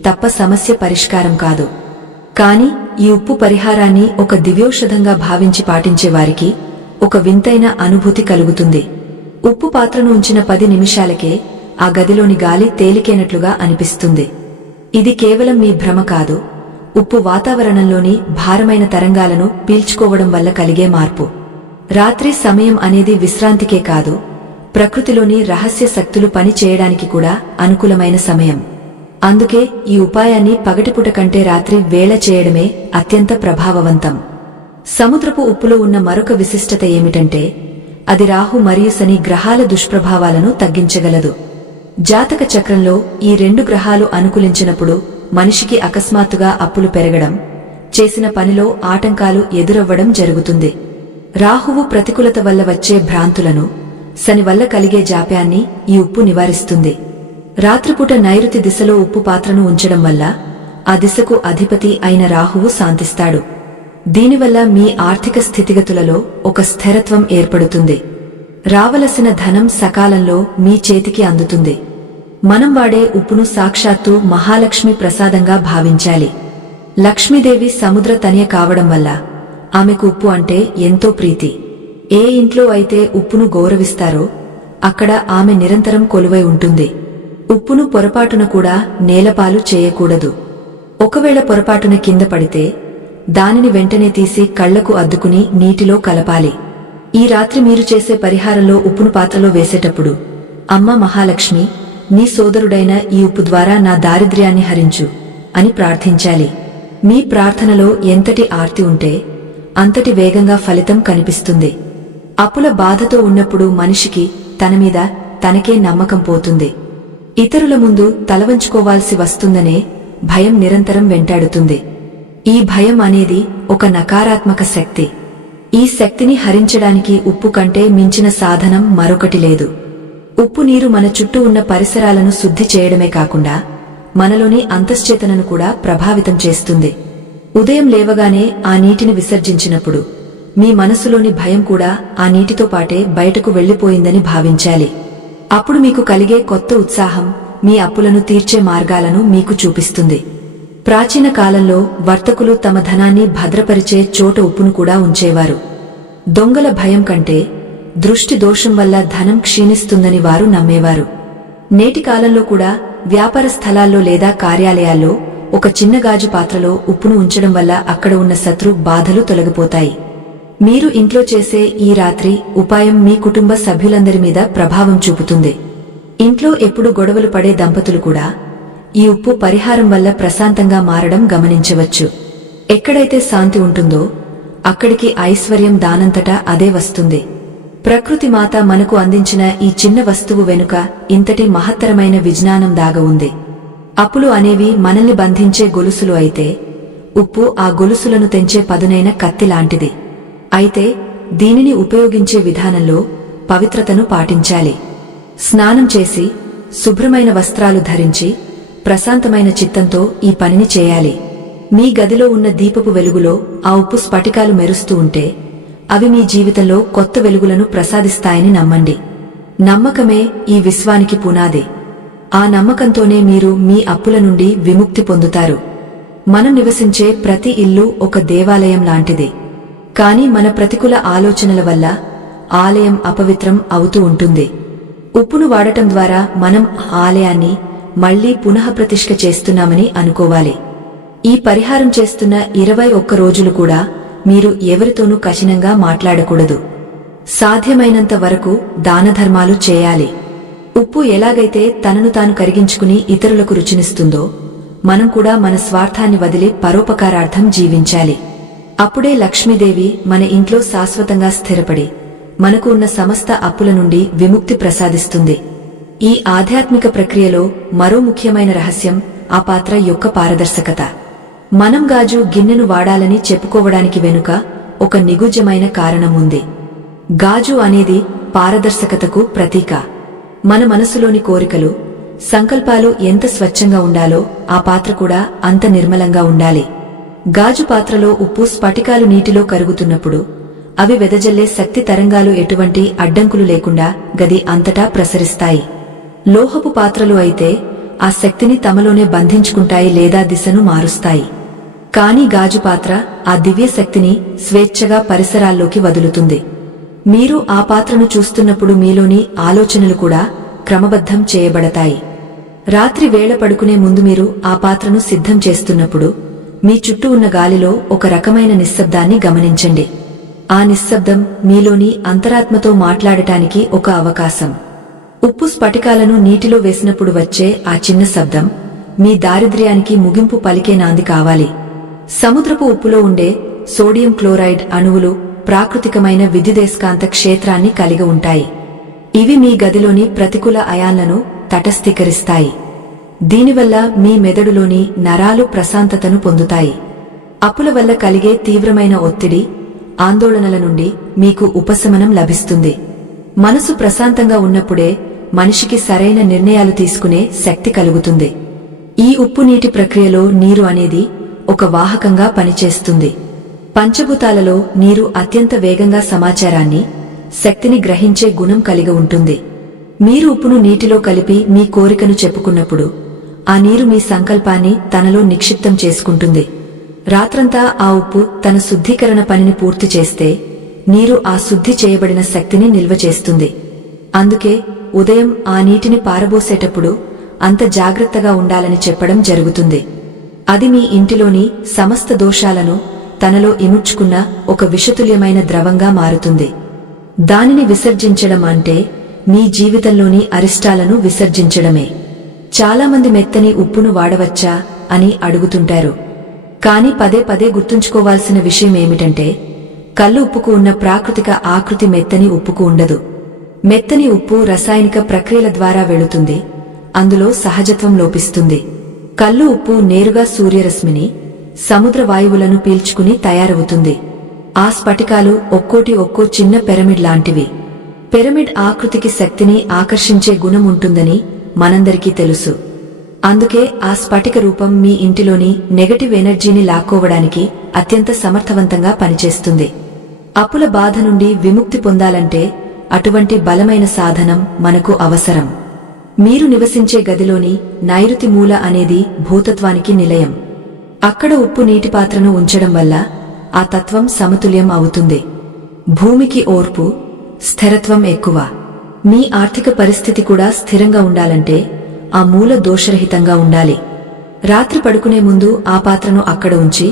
తప్ప సమస్య పరిష్కారం కాదు. కాని ఈ ఉప్పు పరిహారాన్ని ఒక దివ్యౌషధంగా భావించి పాటించేవారికి ఒక వింతైన అనుభూతి కలుగుతుంది. ఉప్పు పాత్రను ఉంచిన 10 నిమిషాలకే ఆ గదిలోని గాలి తేలికైనట్లుగా అనిపిస్తుంది. ఇది కేవలం మీ భ్రమ కాదు, ఉప్పు వాతావరణంలోని భారమైన తరంగాలను పీల్చుకోవడం వల్ల కలిగే మార్పు. రాత్రి సమయం అనేది విశ్రాంతికే కాదు, ప్రకృతిలోని రహస్య శక్తులు పని చేయడానికి కూడా అనుకూలమైన సమయం. అందుకే ఈ ఉపాయాన్ని పగటిపూట కంటే రాత్రి వేళ చేయడమే అత్యంత ప్రభావవంతం. సముద్రపు ఉప్పులో ఉన్న మరొక విశిష్టత ఏమిటంటే అది రాహు మరియు శని గ్రహాల దుష్ప్రభావాలను తగ్గించగలదు. జాతక చక్రంలో ఈ 2 గ్రహాలు అనుకూలించినప్పుడు మనిషికి అకస్మాత్తుగా అప్పులు పెరగడం, చేసిన పనిలో ఆటంకాలు ఎదురవ్వడం జరుగుతుంది. రాహువు ప్రతికూలత వల్ల వచ్చే భ్రాంతులను, శని వల్ల కలిగే జాప్యాన్ని ఈ ఉప్పు నివారిస్తుంది. రాత్రిపూట నైరుతి దిశలో ఉప్పు పాత్రను ఉంచడం వల్ల ఆ దిశకు అధిపతి అయిన రాహువు శాంతిస్తాడు. దీనివల్ల మీ ఆర్థిక స్థితిగతులలో ఒక స్థిరత్వం ఏర్పడుతుంది. రావలసిన ధనం సకాలంలో మీ చేతికి అందుతుంది. మనం వాడే ఉప్పును సాక్షాత్తు మహాలక్ష్మి ప్రసాదంగా భావించాలి. లక్ష్మీదేవి సముద్ర తనయ కావడం వల్ల ఆమెకు ఉప్పు అంటే ఎంతో ప్రీతి. ఏ ఇంట్లో అయితే ఉప్పును గౌరవిస్తారో అక్కడ ఆమె నిరంతరం కొలువై ఉంటుంది. ఉప్పును పొరపాటున కూడా నేలపాలు చేయకూడదు. ఒకవేళ పొరపాటున కింద పడితే దానిని వెంటనే తీసి కళ్లకు అద్దుకుని నీటిలో కలపాలి. ఈ రాత్రి మీరు చేసే పరిహారంలో ఉప్పును పాత్రలో వేసేటప్పుడు, అమ్మ మహాలక్ష్మి, నీ సోదరుడైన ఈ ఉప్పు ద్వారా నా దారిద్ర్యాన్ని హరించు అని ప్రార్థించాలి. మీ ప్రార్థనలో ఎంతటి ఆర్తి ఉంటే అంతటి వేగంగా ఫలితం కనిపిస్తుంది. అప్పుల బాధతో ఉన్నప్పుడు మనిషికి తన మీద తనకే నమ్మకం పోతుంది. ఇతరుల ముందు తలవంచుకోవాల్సి వస్తుందనే భయం నిరంతరం వెంటాడుతుంది. ఈ భయం అనేది ఒక నకారాత్మక శక్తి. ఈ శక్తిని హరించడానికి ఉప్పు కంటే మించిన సాధనం మరొకటి లేదు. ఉప్పు నీరు మన చుట్టూ ఉన్న పరిసరాలను శుద్ధి చేయడమే కాకుండా మనలోని అంతశ్చేతనను కూడా ప్రభావితం చేస్తుంది. ఉదయం లేవగానే ఆ నీటిని విసర్జించినప్పుడు మీ మనసులోని భయం కూడా ఆ నీటితో పాటే బయటకు వెళ్లిపోయిందని భావించాలి. అప్పుడు మీకు కలిగే కొత్త ఉత్సాహం మీ అప్పులను తీర్చే మార్గాలను మీకు చూపిస్తుంది. ప్రాచీన కాలంలో వర్తకులు తమ ధనాన్ని భద్రపరిచే చోట ఉప్పును కూడా ఉంచేవారు. దొంగల భయం కంటే దృష్టి దోషం వల్ల ధనం క్షీణిస్తుందని వారు నమ్మేవారు. నేటి కాలంలో కూడా వ్యాపార స్థలాల్లో లేదా కార్యాలయాల్లో ఒక చిన్న గాజు పాత్రలో ఉప్పును ఉంచడం వల్ల అక్కడ ఉన్న శత్రు బాధలు తొలగిపోతాయి. మీరు ఇంట్లో చేసే ఈ రాత్రి ఉపాయం మీ కుటుంబ సభ్యులందరి మీద ప్రభావం చూపుతుంది. ఇంట్లో ఎప్పుడు గొడవలు పడే దంపతులు కూడా ఈ ఉప్పు పరిహారం వల్ల ప్రశాంతంగా మారడం గమనించవచ్చు. ఎక్కడైతే శాంతి ఉంటుందో అక్కడికి ఐశ్వర్యం దానంతటా అదే వస్తుంది. ప్రకృతి మాత మనకు అందించిన ఈ చిన్న వస్తువు వెనుక ఇంతటి మహత్తరమైన విజ్ఞానం దాగ ఉంది. అప్పులు అనేవి మనల్ని బంధించే గొలుసులు అయితే ఉప్పు ఆ గొలుసులను తెంచే పదునైన కత్తి లాంటిది. అయితే దీనిని ఉపయోగించే విధానంలో పవిత్రతను పాటించాలి. స్నానం చేసి శుభ్రమైన వస్త్రాలు ధరించి ప్రశాంతమైన చిత్తంతో ఈ పనిని చేయాలి. మీ గదిలో ఉన్న దీపపు వెలుగులో ఆ ఉప్పు స్ఫటికాలు మెరుస్తూ ఉంటే అవి మీ జీవితంలో కొత్త వెలుగులను ప్రసాదిస్తాయని నమ్మండి. నమ్మకమే ఈ విశ్వానికి పునాది. ఆ నమ్మకంతోనే మీరు మీ అప్పుల నుండి విముక్తి పొందుతారు. మనం నివసించే ప్రతి ఇల్లు ఒక దేవాలయం లాంటిది. కాని మన ప్రతికూల ఆలోచనల వల్ల ఆలయం అపవిత్రం అవుతూ ఉంటుంది. ఉప్పును వాడటం ద్వారా మనం ఆలయాన్ని మళ్లీ పునఃప్రతిష్ఠ చేస్తున్నామని అనుకోవాలి. ఈ పరిహారం చేస్తున్న 21 రోజులు కూడా మీరు ఎవరితోనూ కఠినంగా మాట్లాడకూడదు. సాధ్యమైనంత వరకు దానధర్మాలు చేయాలి. ఉప్పు ఎలాగైతే తనను తాను కరిగించుకుని ఇతరులకు రుచినిస్తుందో మనం కూడా మన స్వార్థాన్ని వదిలి పరోపకారార్థం జీవించాలి. అప్పుడే లక్ష్మీదేవి మన ఇంట్లో శాశ్వతంగా స్థిరపడి మనకు ఉన్న సమస్త అప్పుల నుండి విముక్తి ప్రసాదిస్తుంది. ఈ ఆధ్యాత్మిక ప్రక్రియలో మరో ముఖ్యమైన రహస్యం ఆ పాత్ర యొక్క పారదర్శకత. మనం గాజు గిన్నెను వాడాలని చెప్పుకోవడానికి వెనుక ఒక నిగూఢమైన కారణం ఉంది. గాజు అనేది పారదర్శకతకు ప్రతీక. మన మనసులోని కోరికలు, సంకల్పాలు ఎంత స్వచ్ఛంగా ఉండాలో ఆ పాత్ర కూడా అంత నిర్మలంగా ఉండాలి. గాజు పాత్రలో ఉప్పు స్ఫటికాలు నీటిలో కరుగుతున్నప్పుడు అవి వెదజల్లే శక్తి తరంగాలు ఎటువంటి అడ్డంకులు లేకుండా గది అంతటా ప్రసరిస్తాయి. లోహపు పాత్రలు అయితే ఆ శక్తిని తమలోనే బంధించుకుంటాయి లేదా దిశను మారుస్తాయి. కాని గాజు పాత్ర ఆ దివ్య శక్తిని స్వేచ్ఛగా పరిసరాల్లోకి వదులుతుంది. మీరు ఆ పాత్రను చూస్తున్నప్పుడు మీలోని ఆలోచనలు కూడా క్రమబద్ధం చేయబడతాయి. రాత్రి వేళ పడుకునే ముందు మీరు ఆ పాత్రను సిద్ధం చేస్తున్నప్పుడు మీ చుట్టూ ఉన్న గాలిలో ఒక రకమైన నిశ్శబ్దాన్ని గమనించండి. ఆ నిశ్శబ్దం మీలోని అంతరాత్మతో మాట్లాడటానికి ఒక అవకాశం. ఉప్పు స్ఫటికాలను నీటిలో వేసినప్పుడు వచ్చే ఆ చిన్న శబ్దం మీ దారిద్ర్యానికి ముగింపు పలికే నాంది కావాలి. సముద్రపు ఉప్పులో ఉండే సోడియం క్లోరైడ్ అణువులు ప్రాకృతికమైన విద్యుదయస్కాంత క్షేత్రాన్ని కలిగి ఉంటాయి. ఇవి మీ గదిలోని ప్రతికూల అయాన్లను తటస్థీకరిస్తాయి. దీనివల్ల మీ మెదడులోని నరాలు ప్రశాంతతను పొందుతాయి. అప్పుల వల్ల కలిగే తీవ్రమైన ఒత్తిడి, ఆందోళనల నుండి మీకు ఉపశమనం లభిస్తుంది. మనసు ప్రశాంతంగా ఉన్నప్పుడే మనిషికి సరైన నిర్ణయాలు తీసుకునే శక్తి కలుగుతుంది. ఈ ఉప్పు నీటి ప్రక్రియలో నీరు అనేది ఒక వాహకంగా పనిచేస్తుంది. పంచభూతాలలో నీరు అత్యంత వేగంగా సమాచారాన్ని, శక్తిని గ్రహించే గుణం కలిగి ఉంటుంది. మీరు ఉప్పును నీటిలో కలిపి మీ కోరికను చెప్పుకున్నప్పుడు ఆ నీరు మీ సంకల్పాన్ని తనలో నిక్షిప్తం చేసుకుంటుంది. రాత్రంతా ఆ ఉప్పు తన శుద్ధీకరణ పనిని పూర్తి చేస్తే నీరు ఆ శుద్ధి చేయబడిన శక్తిని నిల్వ చేస్తుంది. అందుకే ఉదయం ఆ నీటిని పారబోసేటప్పుడు అంత జాగ్రత్తగా ఉండాలని చెప్పడం జరుగుతుంది. అది మీ ఇంటిలోని సమస్త దోషాలను తనలో ఇముడ్చుకున్న ఒక విషతుల్యమైన ద్రవంగా మారుతుంది. దానిని విసర్జించడం అంటే మీ జీవితంలోని అరిష్టాలను విసర్జించడమే. చాలామంది మెత్తని ఉప్పును వాడవచ్చా అని అడుగుతుంటారు. కాని పదే పదే గుర్తుంచుకోవాల్సిన విషయమేమిటంటే కల్లు ఉప్పుకు ఉన్న ప్రాకృతిక ఆకృతి మెత్తని ఉప్పుకు ఉండదు. మెత్తని ఉప్పు రసాయనిక ప్రక్రియల ద్వారా వెళుతుంది. అందులో సహజత్వం లోపిస్తుంది. కల్లు ఉప్పు నేరుగా సూర్యరశ్మిని, సముద్ర వాయువులను పీల్చుకుని తయారవుతుంది. ఆ స్ఫటికాలు ఒక్కోటి ఒక్కో చిన్న పిరమిడ్ లాంటివి. పిరమిడ్ ఆకృతికి శక్తిని ఆకర్షించే గుణం ఉంటుందని మనందరికీ తెలుసు. అందుకే ఆ స్ఫటిక రూపం మీ ఇంటిలోని నెగటివ్ ఎనర్జీని లాక్కోవడానికి అత్యంత సమర్థవంతంగా పనిచేస్తుంది. అప్పుల బాధ నుండి విముక్తి పొందాలంటే అటువంటి బలమైన సాధనం మనకు అవసరం. మీరు నివసించే గదిలోని నైరుతి మూల అనేది భూతత్వానికి నిలయం. అక్కడ ఉప్పు నీటి పాత్రను ఉంచడం వల్ల ఆ తత్వం సమతుల్యం అవుతుంది. భూమికి ఓర్పు, స్థిరత్వం ఎక్కువ. మీ ఆర్థిక పరిస్థితి కూడా స్థిరంగా ఉండాలంటే ఆ మూల దోషరహితంగా ఉండాలి. రాత్రి పడుకునే ముందు ఆ పాత్రను అక్కడ ఉంచి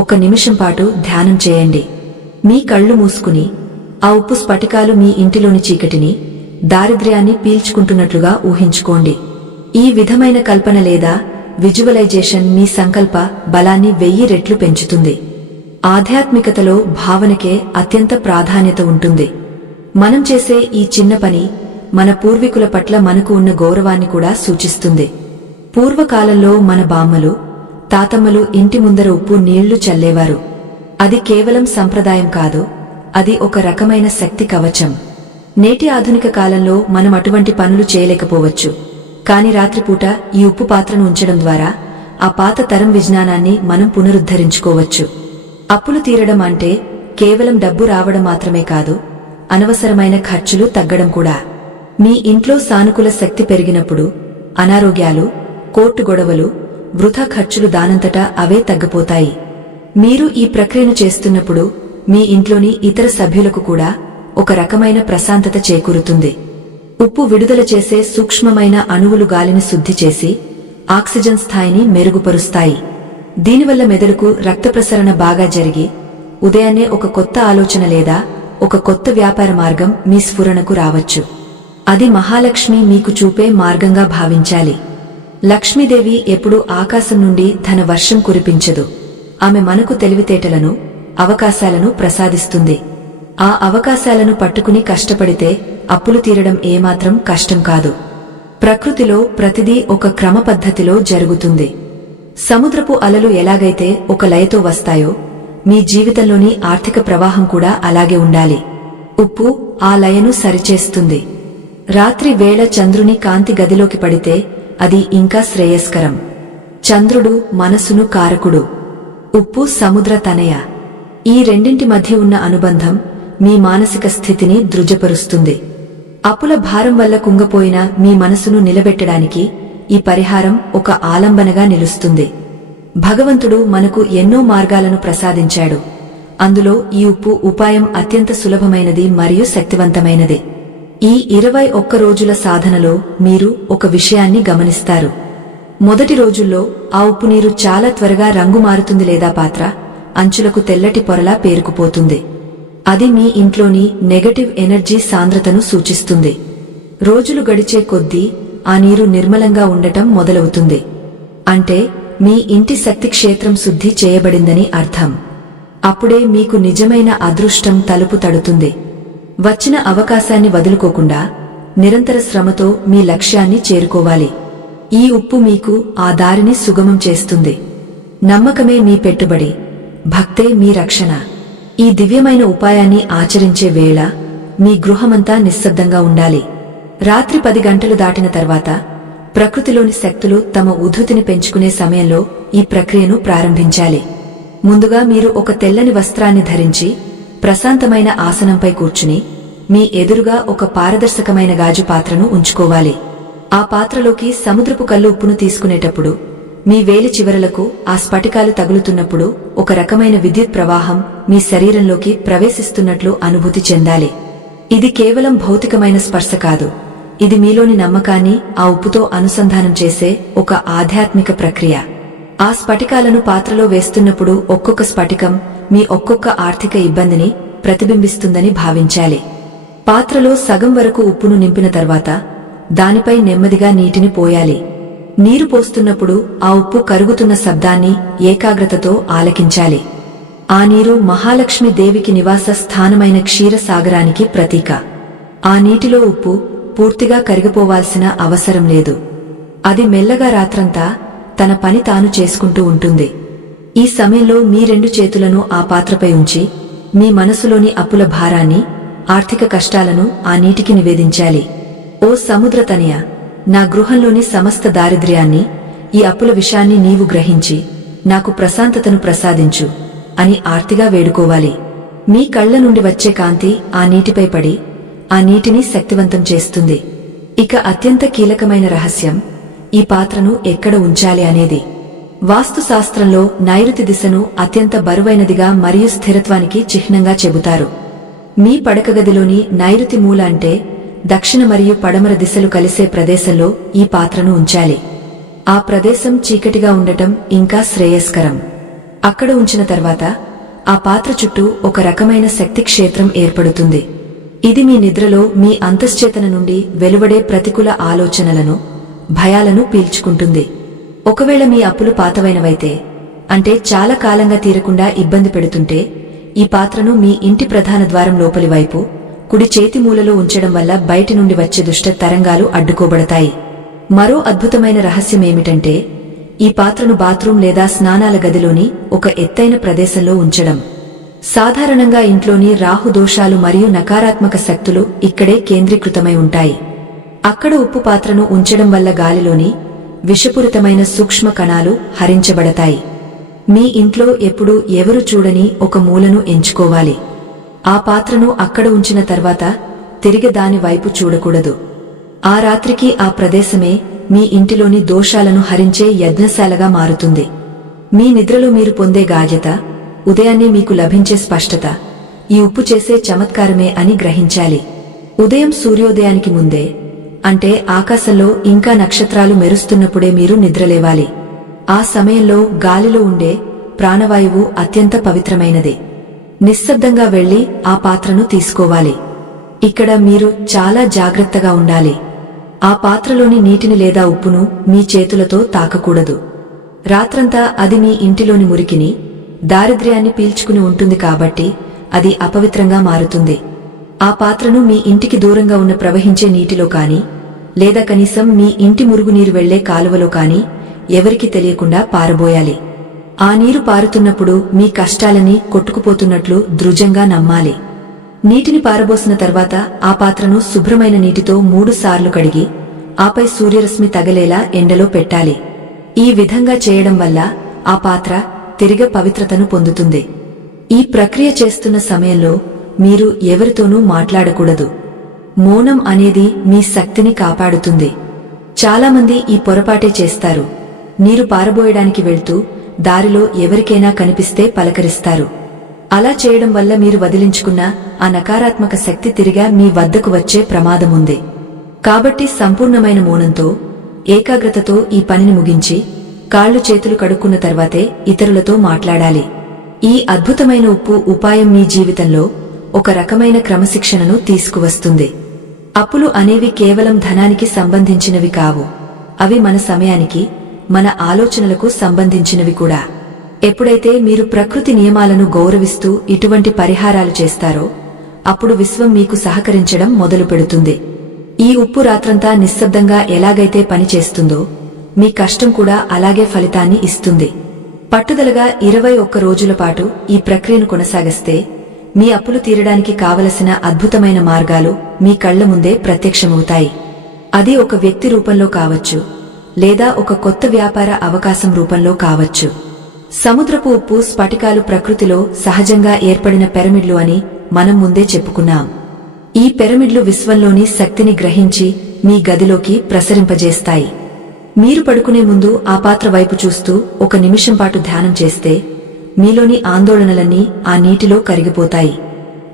1 నిమిషం పాటు ధ్యానం చేయండి. మీ కళ్ళు మూసుకుని ఆ ఉప్పు స్ఫటికాలు మీ ఇంటిలోని చీకటిని, దారిద్ర్యాన్ని పీల్చుకుంటున్నట్లుగా ఊహించుకోండి. ఈ విధమైన కల్పన లేదా విజువలైజేషన్ మీ సంకల్ప బలాన్ని 1000 రెట్లు పెంచుతుంది. ఆధ్యాత్మికతలో భావనకే అత్యంత ప్రాధాన్యత ఉంటుంది. మనం చేసే ఈ చిన్న పని మన పూర్వీకుల పట్ల మనకు ఉన్న గౌరవాన్ని కూడా సూచిస్తుంది. పూర్వకాలంలో మన బామ్మలు, తాతమ్మలు ఇంటి ముందర ఉప్పు నీళ్లు చల్లేవారు. అది కేవలం సంప్రదాయం కాదు, అది ఒక రకమైన శక్తి కవచం. నేటి ఆధునిక కాలంలో మనం అటువంటి పనులు చేయలేకపోవచ్చు. కాని రాత్రిపూట ఈ ఉప్పు పాత్రను ఉంచడం ద్వారా ఆ పాత తరం విజ్ఞానాన్ని మనం పునరుద్ధరించుకోవచ్చు. అప్పులు తీరడం అంటే కేవలం డబ్బు రావడం మాత్రమే కాదు, అనవసరమైన ఖర్చులు తగ్గడం కూడా. మీ ఇంట్లో సానుకూల శక్తి పెరిగినప్పుడు అనారోగ్యాలు, కోర్టు గొడవలు, వృథా ఖర్చులు దానంతటా అవే తగ్గిపోతాయి. మీరు ఈ ప్రక్రియను చేస్తున్నప్పుడు మీ ఇంట్లోని ఇతర సభ్యులకు కూడా ఒక రకమైన ప్రశాంతత చేకూరుతుంది. ఉప్పు విడుదల చేసే సూక్ష్మమైన అణువులు గాలిని శుద్ధి చేసి ఆక్సిజన్ స్థాయిని మెరుగుపరుస్తాయి. దీనివల్ల మెదడుకు రక్త ప్రసరణ బాగా జరిగి ఉదయాన్నే ఒక కొత్త ఆలోచన లేదా ఒక కొత్త వ్యాపార మార్గం మీ స్ఫురణకు రావచ్చు. అది మహాలక్ష్మి మీకు చూపే మార్గంగా భావించాలి. లక్ష్మీదేవి ఎప్పుడూ ఆకాశం నుండి ధన వర్షం కురిపించదు. ఆమె మనకు తెలివితేటలను, అవకాశాలను ప్రసాదిస్తుంది. ఆ అవకాశాలను పట్టుకుని కష్టపడితే అప్పులు తీరడం ఏమాత్రం కష్టం కాదు. ప్రకృతిలో ప్రతిదీ ఒక క్రమ పద్ధతిలో జరుగుతుంది. సముద్రపు అలలు ఎలాగైతే ఒక లయతో వస్తాయో మీ జీవితంలోని ఆర్థిక ప్రవాహం కూడా అలాగే ఉండాలి. ఉప్పు ఆ లయను సరిచేస్తుంది. రాత్రి వేళ చంద్రుని కాంతి గదిలోకి పడితే అది ఇంకా శ్రేయస్కరం. చంద్రుడు మనసును కారకుడు, ఉప్పు సముద్ర తనయ. ఈ రెండింటి మధ్య ఉన్న అనుబంధం మీ మానసిక స్థితిని దృఢపరుస్తుంది. అప్పుల భారం వల్ల కుంగపోయిన మీ మనసును నిలబెట్టడానికి ఈ పరిహారం ఒక ఆలంబనగా నిలుస్తుంది. భగవంతుడు మనకు ఎన్నో మార్గాలను ప్రసాదించాడు. అందులో ఈ ఉప్పు ఉపాయం అత్యంత సులభమైనది మరియు శక్తివంతమైనది. ఈ 21 రోజుల సాధనలో మీరు ఒక విషయాన్ని గమనిస్తారు. మొదటి రోజుల్లో ఆ ఉప్పు నీరు చాలా త్వరగా రంగు మారుతుంది లేదా పాత్ర అంచులకు తెల్లటి పొరలా పేరుకుపోతుంది. అది మీ ఇంట్లోని నెగటివ్ ఎనర్జీ సాంద్రతను సూచిస్తుంది. రోజులు గడిచే కొద్దీ ఆ నీరు నిర్మలంగా ఉండటం మొదలవుతుంది. అంటే మీ ఇంటి శక్తి క్షేత్రం శుద్ధి చేయబడిందని అర్థం. అప్పుడే మీకు నిజమైన అదృష్టం తలుపు తడుతుంది. వచ్చిన అవకాశాన్ని వదులుకోకుండా నిరంతర శ్రమతో మీ లక్ష్యాన్ని చేరుకోవాలి. ఈ ఉప్పు మీకు ఆ దారిని సుగమం చేస్తుంది. నమ్మకమే మీ పెట్టుబడి, భక్తే మీ రక్షణ. ఈ దివ్యమైన ఉపాయాన్ని ఆచరించే వేళ మీ గృహమంతా నిశ్శబ్దంగా ఉండాలి. రాత్రి 10 గంటలు దాటిన తర్వాత ప్రకృతిలోని శక్తులు తమ ఉద్ధృతిని పెంచుకునే సమయంలో ఈ ప్రక్రియను ప్రారంభించాలి. ముందుగా మీరు ఒక తెల్లని వస్త్రాన్ని ధరించి ప్రశాంతమైన ఆసనంపై కూర్చుని మీ ఎదురుగా ఒక పారదర్శకమైన గాజు పాత్రను ఉంచుకోవాలి. ఆ పాత్రలోకి సముద్రపు కల్లు ఉప్పును తీసుకునేటప్పుడు మీ వేలి చివరలకు ఆ స్ఫటికాలు తగులుతున్నప్పుడు ఒక రకమైన విద్యుత్ ప్రవాహం మీ శరీరంలోకి ప్రవేశిస్తున్నట్లు అనుభూతి చెందాలి. ఇది కేవలం భౌతికమైన స్పర్శ కాదు, ఇది మీలోని నమ్మకాన్ని ఆ ఉప్పుతో అనుసంధానం చేసే ఒక ఆధ్యాత్మిక ప్రక్రియ. ఆ స్ఫటికాలను పాత్రలో వేస్తున్నప్పుడు ఒక్కొక్క స్ఫటికం మీ ఒక్కొక్క ఆర్థిక ఇబ్బందిని ప్రతిబింబిస్తుందని భావించాలి. పాత్రలో సగం వరకు ఉప్పును నింపిన తర్వాత దానిపై నెమ్మదిగా నీటిని పోయాలి. నీరు పోస్తున్నప్పుడు ఆ ఉప్పు కరుగుతున్న శబ్దాన్ని ఏకాగ్రతతో ఆలకించాలి. ఆ నీరు మహాలక్ష్మి దేవికి నివాస స్థానమైన క్షీరసాగరానికి ప్రతీక. ఆ నీటిలో ఉప్పు పూర్తిగా కరిగిపోవాల్సిన అవసరం లేదు. అది మెల్లగా రాత్రంతా తన పని తాను చేసుకుంటూ ఉంటుంది. ఈ సమయంలో మీ 2 చేతులను ఆ పాత్రపై ఉంచి మీ మనసులోని అప్పుల భారాన్ని, ఆర్థిక కష్టాలను ఆ నీటికి నివేదించాలి. ఓ సముద్రతనయ, నా గృహంలోని సమస్త దారిద్ర్యాన్ని, ఈ అప్పుల విషాన్ని నీవు గ్రహించి నాకు ప్రశాంతతను ప్రసాదించు అని ఆర్తిగా వేడుకోవాలి. మీ కళ్ల నుండి వచ్చే కాంతి ఆ నీటిపై పడి ఆ నీటిని శక్తివంతం చేస్తుంది. ఇక అత్యంత కీలకమైన రహస్యం ఈ పాత్రను ఎక్కడ ఉంచాలి అనేది. వాస్తుశాస్త్రంలో నైరుతి దిశను అత్యంత బరువైనదిగా మరియు స్థిరత్వానికి చిహ్నంగా చెబుతారు. మీ పడకగదిలోని నైరుతి మూల అంటే దక్షిణ మరియు పడమర దిశలు కలిసే ప్రదేశంలో ఈ పాత్రను ఉంచాలి. ఆ ప్రదేశం చీకటిగా ఉండటం ఇంకా శ్రేయస్కరం. అక్కడ ఉంచిన తర్వాత ఆ పాత్ర చుట్టూ ఒక రకమైన శక్తి క్షేత్రం ఏర్పడుతుంది. ఇది మీ నిద్రలో మీ అంతశ్చేతన నుండి వెలువడే ప్రతికూల ఆలోచనలను, భయాలను పీల్చుకుంటుంది. ఒకవేళ మీ అప్పులు పాతవైనవైతే, అంటే చాలా కాలంగా తీరకుండా ఇబ్బంది పెడుతుంటే, ఈ పాత్రను మీ ఇంటి ప్రధాన ద్వారం లోపలి వైపు కుడి చేతి మూలలో ఉంచడం వల్ల బయటి నుండి వచ్చే దుష్ట తరంగాలు అడ్డుకోబడతాయి. మరో అద్భుతమైన రహస్యమేమిటంటే ఈ పాత్రను బాత్రూం లేదా స్నానాల గదిలోని ఒక ఎత్తైన ప్రదేశంలో ఉంచడం. సాధారణంగా ఇంట్లోని రాహు దోషాలు మరియు నకారాత్మక శక్తులు ఇక్కడే కేంద్రీకృతమై ఉంటాయి. అక్కడ ఉప్పు పాత్రను ఉంచడం వల్ల గాలిలోని విషపూరితమైన సూక్ష్మ కణాలు హరించబడతాయి. మీ ఇంట్లో ఎప్పుడూ ఎవరు చూడని ఒక మూలను ఎంచుకోవాలి. ఆ పాత్రను అక్కడ ఉంచిన తర్వాత తిరిగి దాని వైపు చూడకూడదు. ఆ రాత్రికి ఆ ప్రదేశమే మీ ఇంటిలోని దోషాలను హరించే యజ్ఞశాలగా మారుతుంది. మీ నిద్రలో మీరు పొందే గాఢ్యత, ఉదయాన్నే మీకు లభించే స్పష్టత ఈ ఉప్పు చేసే చమత్కారమే అని గ్రహించాలి. ఉదయం సూర్యోదయానికి ముందే, అంటే ఆకాశంలో ఇంకా నక్షత్రాలు మెరుస్తున్నప్పుడే మీరు నిద్రలేవాలి. ఆ సమయంలో గాలిలో ఉండే ప్రాణవాయువు అత్యంత పవిత్రమైనది. నిశ్శబ్దంగా వెళ్లి ఆ పాత్రను తీసుకోవాలి. ఇక్కడ మీరు చాలా జాగ్రత్తగా ఉండాలి. ఆ పాత్రలోని నీటిని లేదా ఉప్పును మీ చేతులతో తాకకూడదు. రాత్రంతా అది మీ ఇంటిలోని మురికిని, దారిద్ర్యాన్ని పీల్చుకుని ఉంటుంది కాబట్టి అది అపవిత్రంగా మారుతుంది. ఆ పాత్రను మీ ఇంటికి దూరంగా ఉన్న ప్రవహించే నీటిలో కాని, లేదా కనీసం మీ ఇంటి మురుగునీరు వెళ్లే కాలువలో కాని ఎవరికీ తెలియకుండా పారబోయాలి. ఆ నీరు పారుతున్నప్పుడు మీ కష్టాలని కొట్టుకుపోతున్నట్లు దృఢంగా నమ్మాలి. నీటిని పారబోసిన తర్వాత ఆ పాత్రను శుభ్రమైన నీటితో 3 సార్లు కడిగి, ఆపై సూర్యరశ్మి తగలేలా ఎండలో పెట్టాలి. ఈ విధంగా చేయడం వల్ల ఆ పాత్ర తిరిగి పవిత్రతను పొందుతుంది. ఈ ప్రక్రియ చేస్తున్న సమయంలో మీరు ఎవరితోనూ మాట్లాడకూడదు. మౌనం అనేది మీ శక్తిని కాపాడుతుంది. చాలామంది ఈ పొరపాటే చేస్తారు. నీరు పారబోయడానికి వెళ్తూ దారిలో ఎవరికైనా కనిపిస్తే పలకరిస్తారు. అలా చేయడం వల్ల మీరు వదిలించుకున్న ఆ నకారాత్మక శక్తి తిరిగా మీ వద్దకు వచ్చే ప్రమాదముంది. కాబట్టి సంపూర్ణమైన మౌనంతో, ఏకాగ్రతతో ఈ పనిని ముగించి కాళ్లు చేతులు కడుక్కున్న తర్వాతే ఇతరులతో మాట్లాడాలి. ఈ అద్భుతమైన ఉప్పు ఉపాయం మీ జీవితంలో ఒక రకమైన క్రమశిక్షణను తీసుకువస్తుంది. అప్పులు అనేవి కేవలం ధనానికి సంబంధించినవి కావు. అవి మన సమయానికి, మన ఆలోచనలకు సంబంధించినవి కూడా. ఎప్పుడైతే మీరు ప్రకృతి నియమాలను గౌరవిస్తూ ఇటువంటి పరిహారాలు చేస్తారో అప్పుడు విశ్వం మీకు సహకరించడం మొదలు పెడుతుంది. ఈ ఉప్పు రాత్రంతా నిశ్శబ్దంగా ఎలాగైతే పనిచేస్తుందో మీ కష్టం కూడా అలాగే ఫలితాన్ని ఇస్తుంది. పట్టుదలగా 21 రోజుల పాటు ఈ ప్రక్రియను కొనసాగిస్తే మీ అప్పులు తీరడానికి కావలసిన అద్భుతమైన మార్గాలు మీ కళ్ల ముందే ప్రత్యక్షమవుతాయి. అది ఒక వ్యక్తి రూపంలో కావచ్చు, లేదా ఒక కొత్త వ్యాపార అవకాశం రూపంలో కావచ్చు. సముద్రపు ఉప్పు స్ఫటికాలు ప్రకృతిలో సహజంగా ఏర్పడిన పిరమిడ్లు అని మనం ముందే చెప్పుకున్నాం. ఈ పిరమిడ్లు విశ్వంలోని శక్తిని గ్రహించి మీ గదిలోకి ప్రసరింపజేస్తాయి. మీరు పడుకునే ముందు ఆ పాత్ర వైపు చూస్తూ 1 నిమిషం పాటు ధ్యానం చేస్తే మీలోని ఆందోళనలన్నీ ఆ నీటిలో కరిగిపోతాయి.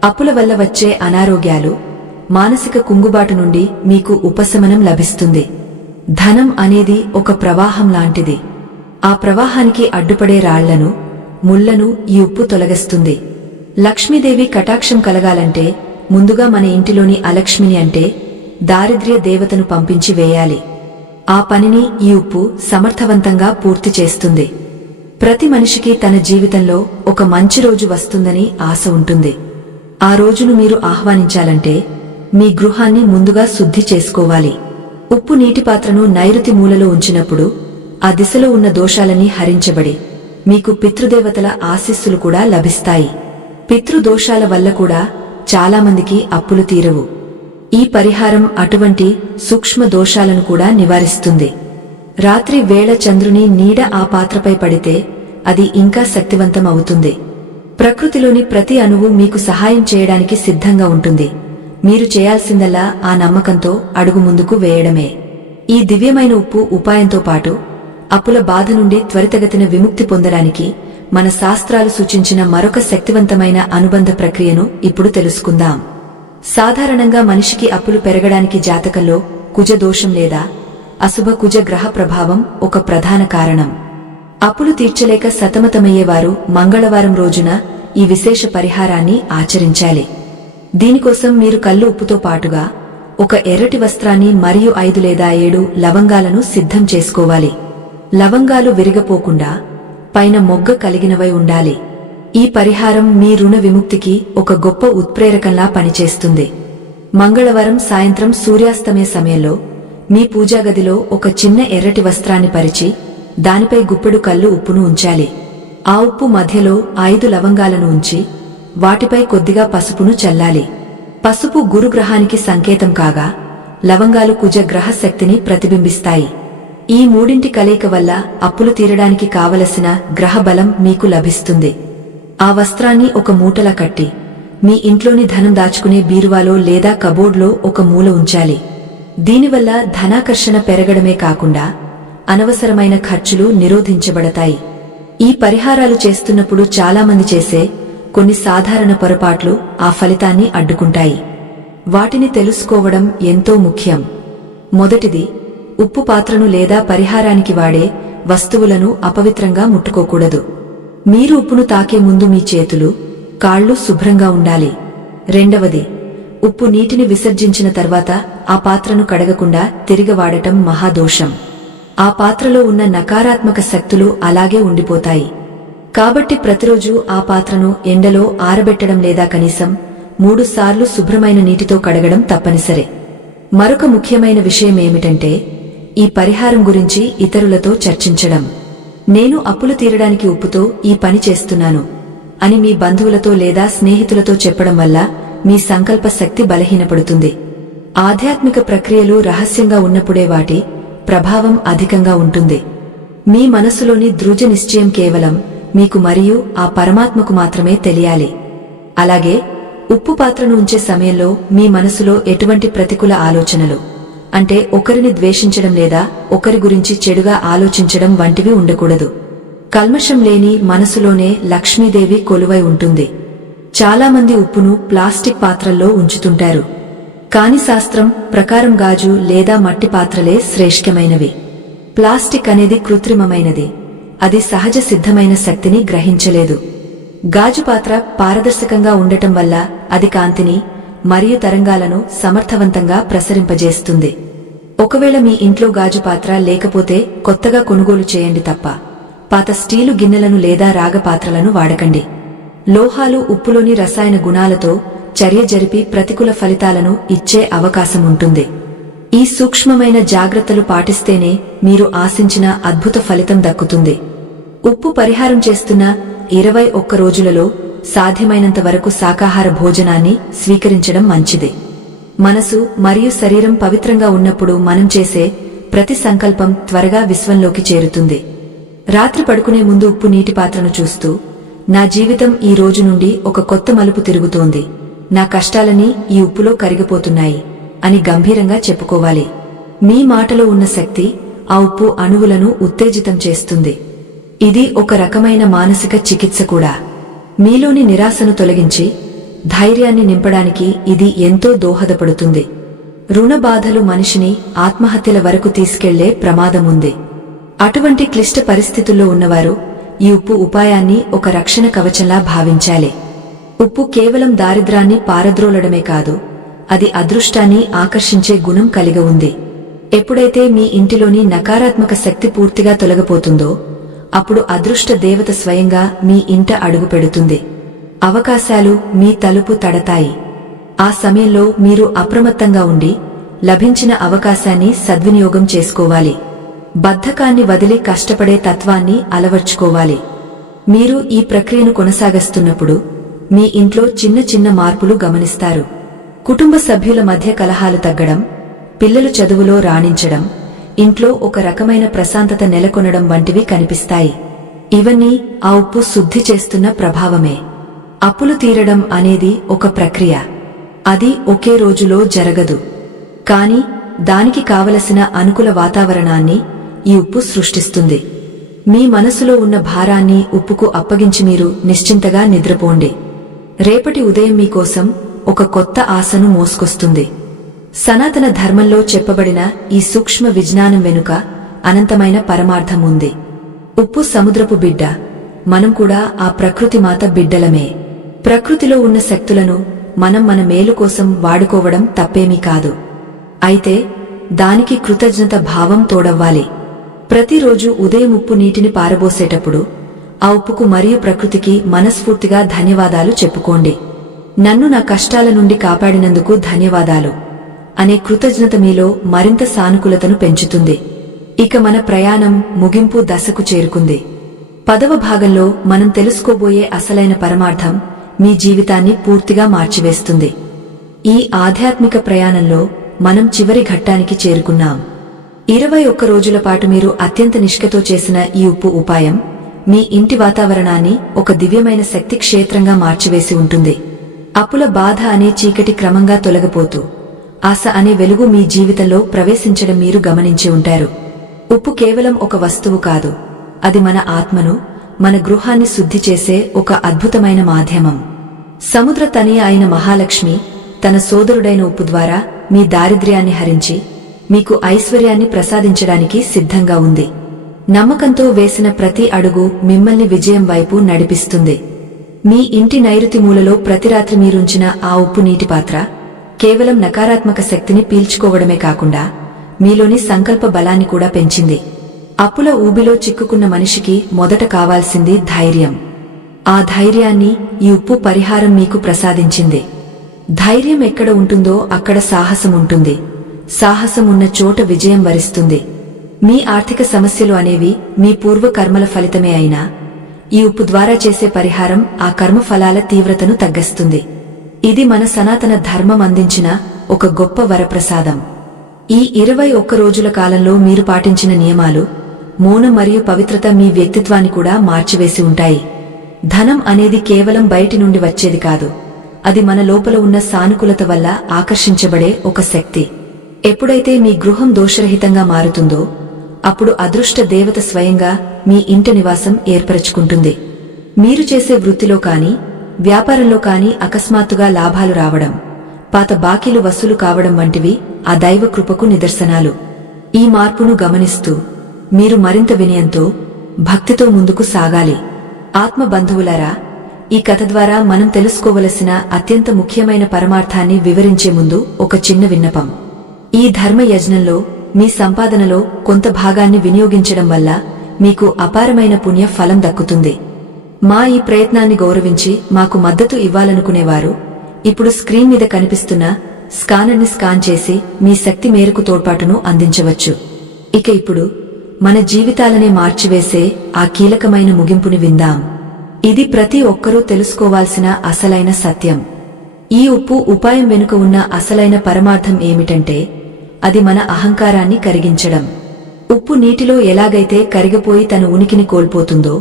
అప్పుల వల్ల వచ్చే అనారోగ్యాలు, మానసిక కుంగుబాటు నుండి మీకు ఉపశమనం లభిస్తుంది. ధనం అనేది ఒక ప్రవాహం లాంటిది. ఆ ప్రవాహానికి అడ్డుపడే రాళ్లను, ముళ్లను ఈ ఉప్పు తొలగిస్తుంది. లక్ష్మీదేవి కటాక్షం కలగాలంటే ముందుగా మన ఇంటిలోని అలక్ష్మిని అంటే దారిద్ర్య దేవతను పంపించి వేయాలి. ఆ పనిని ఈ ఉప్పు సమర్థవంతంగా పూర్తి చేస్తుంది. ప్రతి మనిషికి తన జీవితంలో ఒక మంచి రోజు వస్తుందని ఆశ ఉంటుంది. ఆ రోజును మీరు ఆహ్వానించాలంటే మీ గృహాన్ని ముందుగా శుద్ధి చేసుకోవాలి. ఉప్పు నీటి పాత్రను నైరుతి మూలలో ఉంచినప్పుడు ఆ దిశలో ఉన్న దోషాలన్నీ హరించబడి మీకు పితృదేవతల ఆశీస్సులు కూడా లభిస్తాయి. పితృదోషాల వల్ల కూడా చాలామందికి అప్పులు తీరవు. ఈ పరిహారం అటువంటి సూక్ష్మ దోషాలను కూడా నివారిస్తుంది. రాత్రి వేళ చంద్రుని నీడ ఆ పాత్రపై పడితే అది ఇంకా శక్తివంతం అవుతుంది. ప్రకృతిలోని ప్రతి అణువు మీకు సహాయం చేయడానికి సిద్ధంగా ఉంటుంది. మీరు చేయాల్సిందల్లా ఆ నమ్మకంతో అడుగు ముందుకు వేయడమే. ఈ దివ్యమైన ఉప్పు ఉపాయంతో పాటు అప్పుల బాధ నుండి త్వరితగతిన విముక్తి పొందడానికి మన శాస్త్రాలు సూచించిన మరొక శక్తివంతమైన అనుబంధ ప్రక్రియను ఇప్పుడు తెలుసుకుందాం. సాధారణంగా మనిషికి అప్పులు పెరగడానికి జాతకంలో కుజ దోషం లేదా అశుభ కుజ గ్రహ ప్రభావం ఒక ప్రధాన కారణం. అప్పులు తీర్చలేక సతమతమయ్యేవారు మంగళవారం రోజున ఈ విశేష పరిహారాన్ని ఆచరించాలి. దీనికోసం మీరు కల్లు ఉప్పుతో పాటుగా ఒక ఎర్రటి వస్త్రాన్ని మరియు 5 లేదా 7 లవంగాలను సిద్ధం చేసుకోవాలి. లవంగాలు విరిగపోకుండా పైన మొగ్గ కలిగినవై ఉండాలి. ఈ పరిహారం మీ రుణ విముక్తికి ఒక గొప్ప ఉత్ప్రేరకంలా పనిచేస్తుంది. మంగళవారం సాయంత్రం సూర్యాస్తమయ సమయంలో మీ పూజాగదిలో ఒక చిన్న ఎర్రటి వస్త్రాన్ని పరిచి దానిపై గుప్పెడు కల్లు ఉప్పును ఉంచాలి. ఆ ఉప్పు మధ్యలో 5 లవంగాలను ఉంచి వాటిపై కొద్దిగా పసుపును చల్లాలి. పసుపు గురుగ్రహానికి సంకేతం కాగా లవంగాలు కుజ గ్రహ శక్తిని ప్రతిబింబిస్తాయి. ఈ మూడింటి కలయిక వల్ల అప్పులు తీరడానికి కావలసిన గ్రహ బలం మీకు లభిస్తుంది. ఆ వస్త్రాన్ని ఒక మూటలా కట్టి మీ ఇంట్లోని ధనం దాచుకునే బీరువాలో లేదా కబోర్డ్లో ఒక మూల ఉంచాలి. దీనివల్ల ధనాకర్షణ పెరగడమే కాకుండా అనవసరమైన ఖర్చులు నిరోధించబడతాయి. ఈ పరిహారాలు చేస్తున్నప్పుడు చాలామంది చేసే కొన్ని సాధారణ పొరపాట్లు ఆ ఫలితాన్ని అడ్డుకుంటాయి. వాటిని తెలుసుకోవడం ఎంతో ముఖ్యం. మొదటిది, ఉప్పు పాత్రను లేదా పరిహారానికి వాడే వస్తువులను అపవిత్రంగా ముట్టుకోకూడదు. మీరు ఉప్పును తాకే ముందు మీ చేతులు, కాళ్లు శుభ్రంగా ఉండాలి. రెండవది, ఉప్పు నీటిని విసర్జించిన తర్వాత ఆ పాత్రను కడగకుండా తిరిగి వాడటం మహాదోషం. ఆ పాత్రలో ఉన్న నకారాత్మక శక్తులు అలాగే ఉండిపోతాయి. కాబట్టి ప్రతిరోజు ఆ పాత్రను ఎండలో ఆరబెట్టడం లేదా కనీసం 3 సార్లు శుభ్రమైన నీటితో కడగడం తప్పనిసరి. మరొక ముఖ్యమైన విషయమేమిటంటే ఈ పరిహారం గురించి ఇతరులతో చర్చించడం. నేను అప్పులు తీరడానికి ఉప్పుతో ఈ పని చేస్తున్నాను అని మీ బంధువులతో లేదా స్నేహితులతో చెప్పడం వల్ల మీ సంకల్ప శక్తి బలహీనపడుతుంది. ఆధ్యాత్మిక ప్రక్రియలు రహస్యంగా ఉన్నప్పుడే వాటి ప్రభావం అధికంగా ఉంటుంది. మీ మనసులోని దృఢ నిశ్చయం కేవలం మీకు మరియు ఆ పరమాత్మకు మాత్రమే తెలియాలి. అలాగే ఉప్పు పాత్రను ఉంచే సమయంలో మీ మనసులో ఎటువంటి ప్రతికూల ఆలోచనలు, అంటే ఒకరిని ద్వేషించడం లేదా ఒకరి గురించి చెడుగా ఆలోచించడం వంటివి ఉండకూడదు. కల్మషం లేని మనసులోనే లక్ష్మీదేవి కొలువై ఉంటుంది. చాలామంది ఉప్పును ప్లాస్టిక్ పాత్రల్లో ఉంచుతుంటారు. కాని శాస్త్రం ప్రకారం గాజు లేదా మట్టి పాత్రలే శ్రేష్ఠమైనవి. ప్లాస్టిక్ అనేది కృత్రిమమైనది. అది సహజ సిద్ధమైన శక్తిని గ్రహించలేదు. గాజు పాత్ర పారదర్శకంగా ఉండటం వల్ల అది కాంతిని మరియు తరంగాలను సమర్థవంతంగా ప్రసరింపజేస్తుంది. ఒకవేళ మీ ఇంట్లో గాజు పాత్ర లేకపోతే కొత్తగా కొనుగోలు చేయండి తప్ప పాత స్టీలు గిన్నెలను లేదా రాగ పాత్రలను వాడకండి. లోహాలు ఉప్పులోని రసాయన గుణాలతో చర్య జరిపి ప్రతికూల ఫలితాలను ఇచ్చే అవకాశం ఉంటుంది. ఈ సూక్ష్మమైన జాగ్రత్తలు పాటిస్తేనే మీరు ఆశించిన అద్భుత ఫలితం దక్కుతుంది. ఉప్పు పరిహారం చేస్తున్న 21 రోజులలో సాధ్యమైనంత వరకు శాకాహార భోజనాన్ని స్వీకరించడం మంచిది. మనసు మరియు శరీరం పవిత్రంగా ఉన్నప్పుడు మనం చేసే ప్రతి సంకల్పం త్వరగా విశ్వంలోకి చేరుతుంది. రాత్రి పడుకునే ముందు ఉప్పు నీటి పాత్రను చూస్తూ, నా జీవితం ఈ రోజు నుండి ఒక కొత్త మలుపు తిరుగుతోంది, నా కష్టాలన్నీ ఈ ఉప్పులో కరిగిపోతున్నాయి అని గంభీరంగా చెప్పుకోవాలి. మీ మాటలో ఉన్న శక్తి ఆ ఉప్పు అణువులను ఉత్తేజితం చేస్తుంది. ఇది ఒక రకమైన మానసిక చికిత్స కూడా. మీలోని నిరాశను తొలగించి ధైర్యాన్ని నింపడానికి ఇది ఎంతో దోహదపడుతుంది. రుణ బాధలు మనిషిని ఆత్మహత్యల వరకు తీసుకెళ్లే ప్రమాదముంది. అటువంటి క్లిష్ట పరిస్థితుల్లో ఉన్నవారు ఈ ఉప్పు ఉపాయాన్ని ఒక రక్షణ కవచంలా భావించాలి. ఉప్పు కేవలం దారిద్రాన్ని పారద్రోలడమే కాదు, అది అదృష్టాన్ని ఆకర్షించే గుణం కలిగి ఉంది. ఎప్పుడైతే మీ ఇంటిలోని నకారాత్మక శక్తి పూర్తిగా తొలగిపోతుందో అప్పుడు అదృష్ట దేవత స్వయంగా మీ ఇంట అడుగు పెడుతుంది. అవకాశాలు మీ తలుపు తడతాయి. ఆ సమయంలో మీరు అప్రమత్తంగా ఉండి లభించిన అవకాశాన్ని సద్వినియోగం చేసుకోవాలి. బద్ధకాన్ని వదిలి కష్టపడే తత్వాన్ని అలవర్చుకోవాలి. మీరు ఈ ప్రక్రియను కొనసాగిస్తున్నప్పుడు మీ ఇంట్లో చిన్న చిన్న మార్పులు గమనిస్తారు. కుటుంబ సభ్యుల మధ్య కలహాలు తగ్గడం, పిల్లలు చదువులో రాణించడం, ఇంట్లో ఒక రకమైన ప్రశాంతత నెలకొనడం వంటివి కనిపిస్తాయి. ఇవన్నీ ఆ ఉప్పు శుద్ధి చేస్తున్న ప్రభావమే. అప్పులు తీరడం అనేది ఒక ప్రక్రియ. అది ఒకే రోజులో జరగదు. కాని దానికి కావలసిన అనుకూల వాతావరణాన్ని ఈ ఉప్పు సృష్టిస్తుంది. మీ మనసులో ఉన్న భారాన్ని ఉప్పుకు అప్పగించి మీరు నిశ్చింతగా నిద్రపోండి. రేపటి ఉదయం మీకోసం ఒక కొత్త ఆశను మోసుకొస్తుంది. సనాతన ధర్మంలో చెప్పబడిన ఈ సూక్ష్మ విజ్ఞానం వెనుక అనంతమైన పరమార్థం ఉంది. ఉప్పు సముద్రపు బిడ్డ. మనం కూడా ఆ ప్రకృతి మాత బిడ్డలమే. ప్రకృతిలో ఉన్న శక్తులను మనం మన మేలు కోసం వాడుకోవడం తప్పేమీ కాదు. అయితే దానికి కృతజ్ఞత భావం తోడవ్వాలి. ప్రతిరోజు ఉదయం ఉప్పు నీటిని పారబోసేటప్పుడు ఆ ఉప్పుకు మరియు ప్రకృతికి మనస్ఫూర్తిగా ధన్యవాదాలు చెప్పుకోండి. నన్ను నా కష్టాల నుండి కాపాడినందుకు ధన్యవాదాలు అనే కృతజ్ఞత మీలో మరింత సానుకూలతను పెంచుతుంది. ఇక మన ప్రయాణం ముగింపు దశకు చేరుకుంది. 10వ భాగంలో మనం తెలుసుకోబోయే అసలైన పరమార్థం మీ జీవితాన్ని పూర్తిగా మార్చివేస్తుంది. ఈ ఆధ్యాత్మిక ప్రయాణంలో మనం చివరి ఘట్టానికి చేరుకున్నాం. 21 రోజుల పాటు మీరు అత్యంత నిష్ఠతో చేసిన ఈ ఉప్పు ఉపాయం మీ ఇంటి వాతావరణాన్ని ఒక దివ్యమైన శక్తి క్షేత్రంగా మార్చివేసి ఉంటుంది. అప్పుల బాధ అనే చీకటి క్రమంగా తొలగిపోతూ ఆశ అనే వెలుగు మీ జీవితంలో ప్రవేశించడం మీరు గమనించి ఉంటారు. ఉప్పు కేవలం ఒక వస్తువు కాదు, అది మన ఆత్మను, మన గృహాన్ని శుద్ధి చేసే ఒక అద్భుతమైన మాధ్యమం. సముద్ర తనయ అయిన మహాలక్ష్మి తన సోదరుడైన ఉప్పు ద్వారా మీ దారిద్ర్యాన్ని హరించి మీకు ఐశ్వర్యాన్ని ప్రసాదించడానికి సిద్ధంగా ఉంది. నమ్మకంతో వేసిన ప్రతి అడుగు మిమ్మల్ని విజయం వైపు నడిపిస్తుంది. మీ ఇంటి నైరుతి మూలలో ప్రతి రాత్రి మీరుంచిన ఆ ఉప్పు నీటి పాత్ర కేవలం నకారాత్మక శక్తిని పీల్చుకోవడమే కాకుండా మీలోని సంకల్ప బలాన్ని కూడా పెంచింది. అప్పుల ఊబిలో చిక్కుకున్న మనిషికి మొదట కావాల్సింది ధైర్యం. ఆ ధైర్యాన్ని ఈ ఉప్పు పరిహారం మీకు ప్రసాదించింది. ధైర్యం ఎక్కడ ఉంటుందో అక్కడ సాహసం ఉంటుంది. సాహసం ఉన్న చోట విజయం వరిస్తుంది. మీ ఆర్థిక సమస్యలు అనేవి మీ పూర్వ కర్మల ఫలితమే అయినా ఈ ఉప్పు ద్వారా చేసే పరిహారం ఆ కర్మ ఫలాల తీవ్రతను తగ్గిస్తుంది. ఇది మన సనాతన ధర్మం అందించిన ఒక గొప్ప వరప్రసాదం. ఈ 21 రోజుల కాలంలో మీరు పాటించిన నియమాలు, మౌనం మరియు పవిత్రత మీ వ్యక్తిత్వాన్ని కూడా మార్చివేసి ఉంటాయి. ధనం అనేది కేవలం బయటి నుండి వచ్చేది కాదు, అది మన లోపల ఉన్న సానుకూలత వల్ల ఆకర్షించబడే ఒక శక్తి. ఎప్పుడైతే మీ గృహం దోషరహితంగా మారుతుందో అప్పుడు అదృష్ట దేవత స్వయంగా మీ ఇంట నివాసం ఏర్పరచుకుంటుంది. మీరు చేసే వృత్తిలో కాని వ్యాపారంలో కాని అకస్మాత్తుగా లాభాలు రావడం, పాత బాకీలు వసూలు కావడం వంటివి ఆ దైవ కృపకు నిదర్శనాలు. ఈ మార్పును గమనిస్తూ మీరు మరింత వినయంతో, భక్తితో ముందుకు సాగాలి. ఆత్మ బంధువులారా, ఈ కథ ద్వారా మనం తెలుసుకోవలసిన అత్యంత ముఖ్యమైన పరమార్థాన్ని వివరించే ముందు ఒక చిన్న విన్నపం. ఈ ధర్మ యజ్ఞంలో మీ సంపాదనలో కొంత భాగాన్ని వినియోగించడం వల్ల మీకు అపారమైన పుణ్య ఫలం దక్కుతుంది. మా ఈ ప్రయత్నాన్ని గౌరవించి మాకు మద్దతు ఇవ్వాలనుకునేవారు ఇప్పుడు స్క్రీన్ మీద కనిపిస్తున్న స్కానర్ని స్కాన్ చేసి మీ శక్తి మేరకు తోడ్పాటును అందించవచ్చు. ఇక ఇప్పుడు మన జీవితాలనే మార్చివేసే ఆ కీలకమైన ముగింపుని విందాం. ఇది ప్రతి ఒక్కరూ తెలుసుకోవాల్సిన అసలైన సత్యం. ఈ ఉప్పు ఉపాయం వెనుక ఉన్న అసలైన పరమార్థం ఏమిటంటే అది మన అహంకారాన్ని కరిగించడం. ఉప్పు నీటిలో ఎలాగైతే కరిగిపోయి తన ఉనికిని కోల్పోతుందో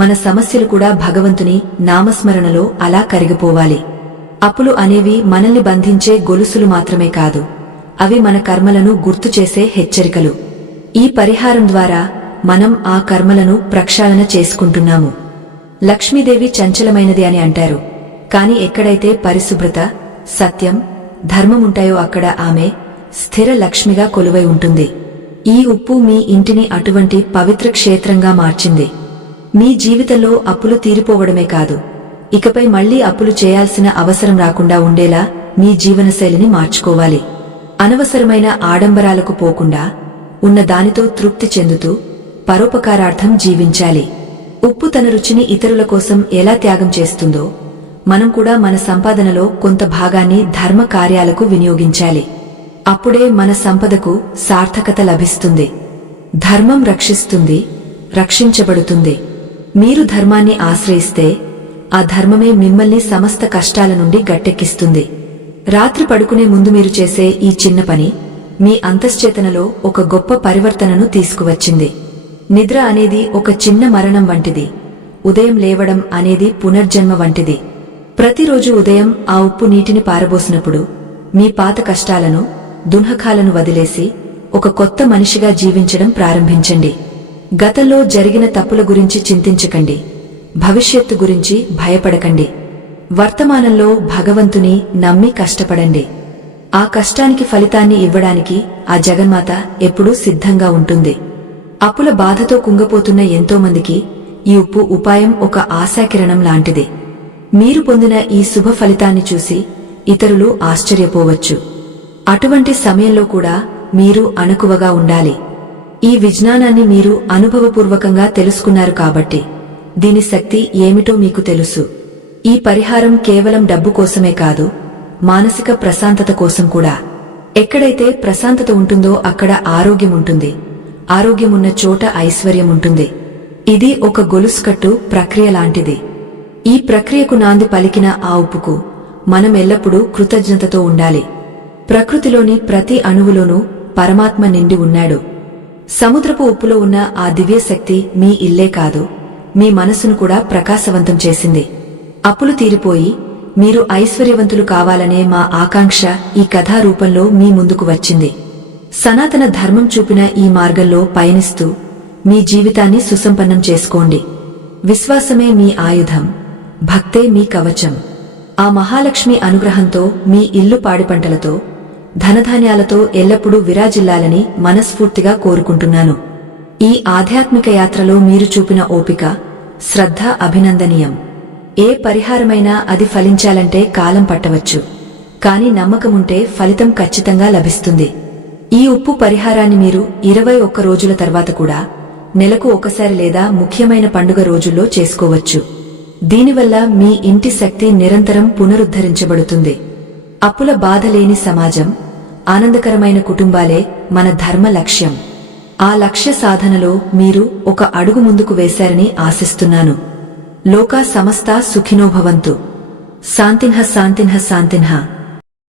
మన సమస్యలు కూడా భగవంతుని నామస్మరణలో అలా కరిగిపోవాలి. అప్పులు అనేవి మనల్ని బంధించే గొలుసులు మాత్రమే కాదు, అవి మన కర్మలను గుర్తు చేసే హెచ్చరికలు. ఈ పరిహారం ద్వారా మనం ఆ కర్మలను ప్రక్షాళన చేసుకుంటున్నాము. లక్ష్మీదేవి చంచలమైనది అని అంటారు, కాని ఎక్కడైతే పరిశుభ్రత, సత్యం, ధర్మముంటాయో అక్కడ ఆమె స్థిర లక్ష్మిగా కొలువై ఉంటుంది. ఈ ఉప్పు మీ ఇంటిని అటువంటి పవిత్ర క్షేత్రంగా మార్చింది. మీ జీవితంలో అప్పులు తీరిపోవడమే కాదు, ఇకపై మళ్లీ అప్పులు చేయాల్సిన అవసరం రాకుండా ఉండేలా మీ జీవనశైలిని మార్చుకోవాలి. అనవసరమైన ఆడంబరాలకు పోకుండా ఉన్న దానితో తృప్తి చెందుతూ పరోపకారార్థం జీవించాలి. ఉప్పు తన రుచిని ఇతరుల కోసం ఎలా త్యాగం చేస్తుందో మనం కూడా మన సంపాదనలో కొంత భాగాన్ని ధర్మ కార్యాలకు వినియోగించాలి. అప్పుడే మన సంపదకు సార్థకత లభిస్తుంది. ధర్మం రక్షిస్తుంది, రక్షించబడుతుంది. మీరు ధర్మాన్ని ఆశ్రయిస్తే ఆ ధర్మమే మిమ్మల్ని సమస్త కష్టాల నుండి గట్టెక్కిస్తుంది. రాత్రి పడుకునే ముందు మీరు చేసే ఈ చిన్న పని మీ అంతశ్చేతనలో ఒక గొప్ప పరివర్తనను తీసుకువచ్చింది. నిద్ర అనేది ఒక చిన్న మరణం వంటిది, ఉదయం లేవడం అనేది పునర్జన్మ వంటిది. ప్రతిరోజు ఉదయం ఆ ఉప్పు నీటిని పారబోసినప్పుడు మీ పాత కష్టాలను దున్హకాలను వదిలేసి ఒక కొత్త మనిషిగా జీవించడం ప్రారంభించండి. గతంలో జరిగిన తప్పుల గురించి చింతించకండి. భవిష్యత్తు గురించి భయపడకండి. వర్తమానంలో భగవంతుని నమ్మి కష్టపడండి. ఆ కష్టానికి ఫలితాన్ని ఇవ్వడానికి ఆ జగన్మాత ఎప్పుడూ సిద్ధంగా ఉంటుంది. అప్పుల బాధతో కుంగపోతున్న ఎంతోమందికి ఈ ఉప్పు ఉపాయం ఒక ఆశాకిరణం లాంటిది. మీరు పొందిన ఈ శుభ ఫలితాన్ని చూసి ఇతరులు ఆశ్చర్యపోవచ్చు. అటువంటి సమయంలో కూడా మీరు అణకువగా ఉండాలి. ఈ విజ్ఞానాన్ని మీరు అనుభవపూర్వకంగా తెలుసుకున్నారు కాబట్టి దీని శక్తి ఏమిటో మీకు తెలుసు. ఈ పరిహారం కేవలం డబ్బు కోసమే కాదు, మానసిక ప్రశాంతత కోసం కూడా. ఎక్కడైతే ప్రశాంతత ఉంటుందో అక్కడ ఆరోగ్యం ఉంటుంది. ఆరోగ్యమున్న చోట ఐశ్వర్యం ఉంటుంది. ఇది ఒక గొలుసుకట్టు ప్రక్రియ లాంటిది. ఈ ప్రక్రియకు నాంది పలికిన ఆ ఉప్పుకు మనం ఎల్లప్పుడూ కృతజ్ఞతతో ఉండాలి. ప్రకృతిలోని ప్రతి అణువులోనూ పరమాత్మ నిండి ఉన్నాడు. సముద్రపు ఉప్పులో ఉన్న ఆ దివ్యశక్తి మీ ఇల్లే కాదు, మీ మనసును కూడా ప్రకాశవంతం చేసింది. అప్పులు తీరిపోయి మీరు ఐశ్వర్యవంతులు కావాలనే మా ఆకాంక్ష ఈ కథా రూపంలో మీ ముందుకు వచ్చింది. సనాతన ధర్మం చూపిన ఈ మార్గంలో పయనిస్తూ మీ జీవితాన్ని సుసంపన్నం చేసుకోండి. విశ్వాసమే మీ ఆయుధం, భక్తే మీ కవచం. ఆ మహాలక్ష్మి అనుగ్రహంతో మీ ఇల్లు పాడిపంటలతో, ధనధాన్యాలతో ఎల్లప్పుడూ విరాజిల్లాలని మనస్ఫూర్తిగా కోరుకుంటున్నాను. ఈ ఆధ్యాత్మిక యాత్రలో మీరు చూపిన ఓపిక, శ్రద్ధ అభినందనీయం. ఏ పరిహారమైనా అది ఫలించాలంటే కాలం పట్టవచ్చు, కాని నమ్మకముంటే ఫలితం ఖచ్చితంగా లభిస్తుంది. ఈ ఉప్పు పరిహారాన్ని మీరు 21 రోజుల తర్వాత కూడా నెలకు ఒకసారి లేదా ముఖ్యమైన పండుగ రోజుల్లో చేసుకోవచ్చు. దీనివల్ల మీ ఇంటి శక్తి నిరంతరం పునరుద్ధరించబడుతుంది. అప్పుల బాధ లేని సమాజం, ఆనందకరమైన కుటుంబాలే మన ధర్మ లక్ష్యం. ఆ లక్ష్య సాధనలో మీరు ఒక అడుగు ముందుకు వేశారని ఆశిస్తున్నాను. లోకా సమస్తా సుఖినో భవంతు. శాంతిన్హ శాంతిన్హ శాంతిన్హ.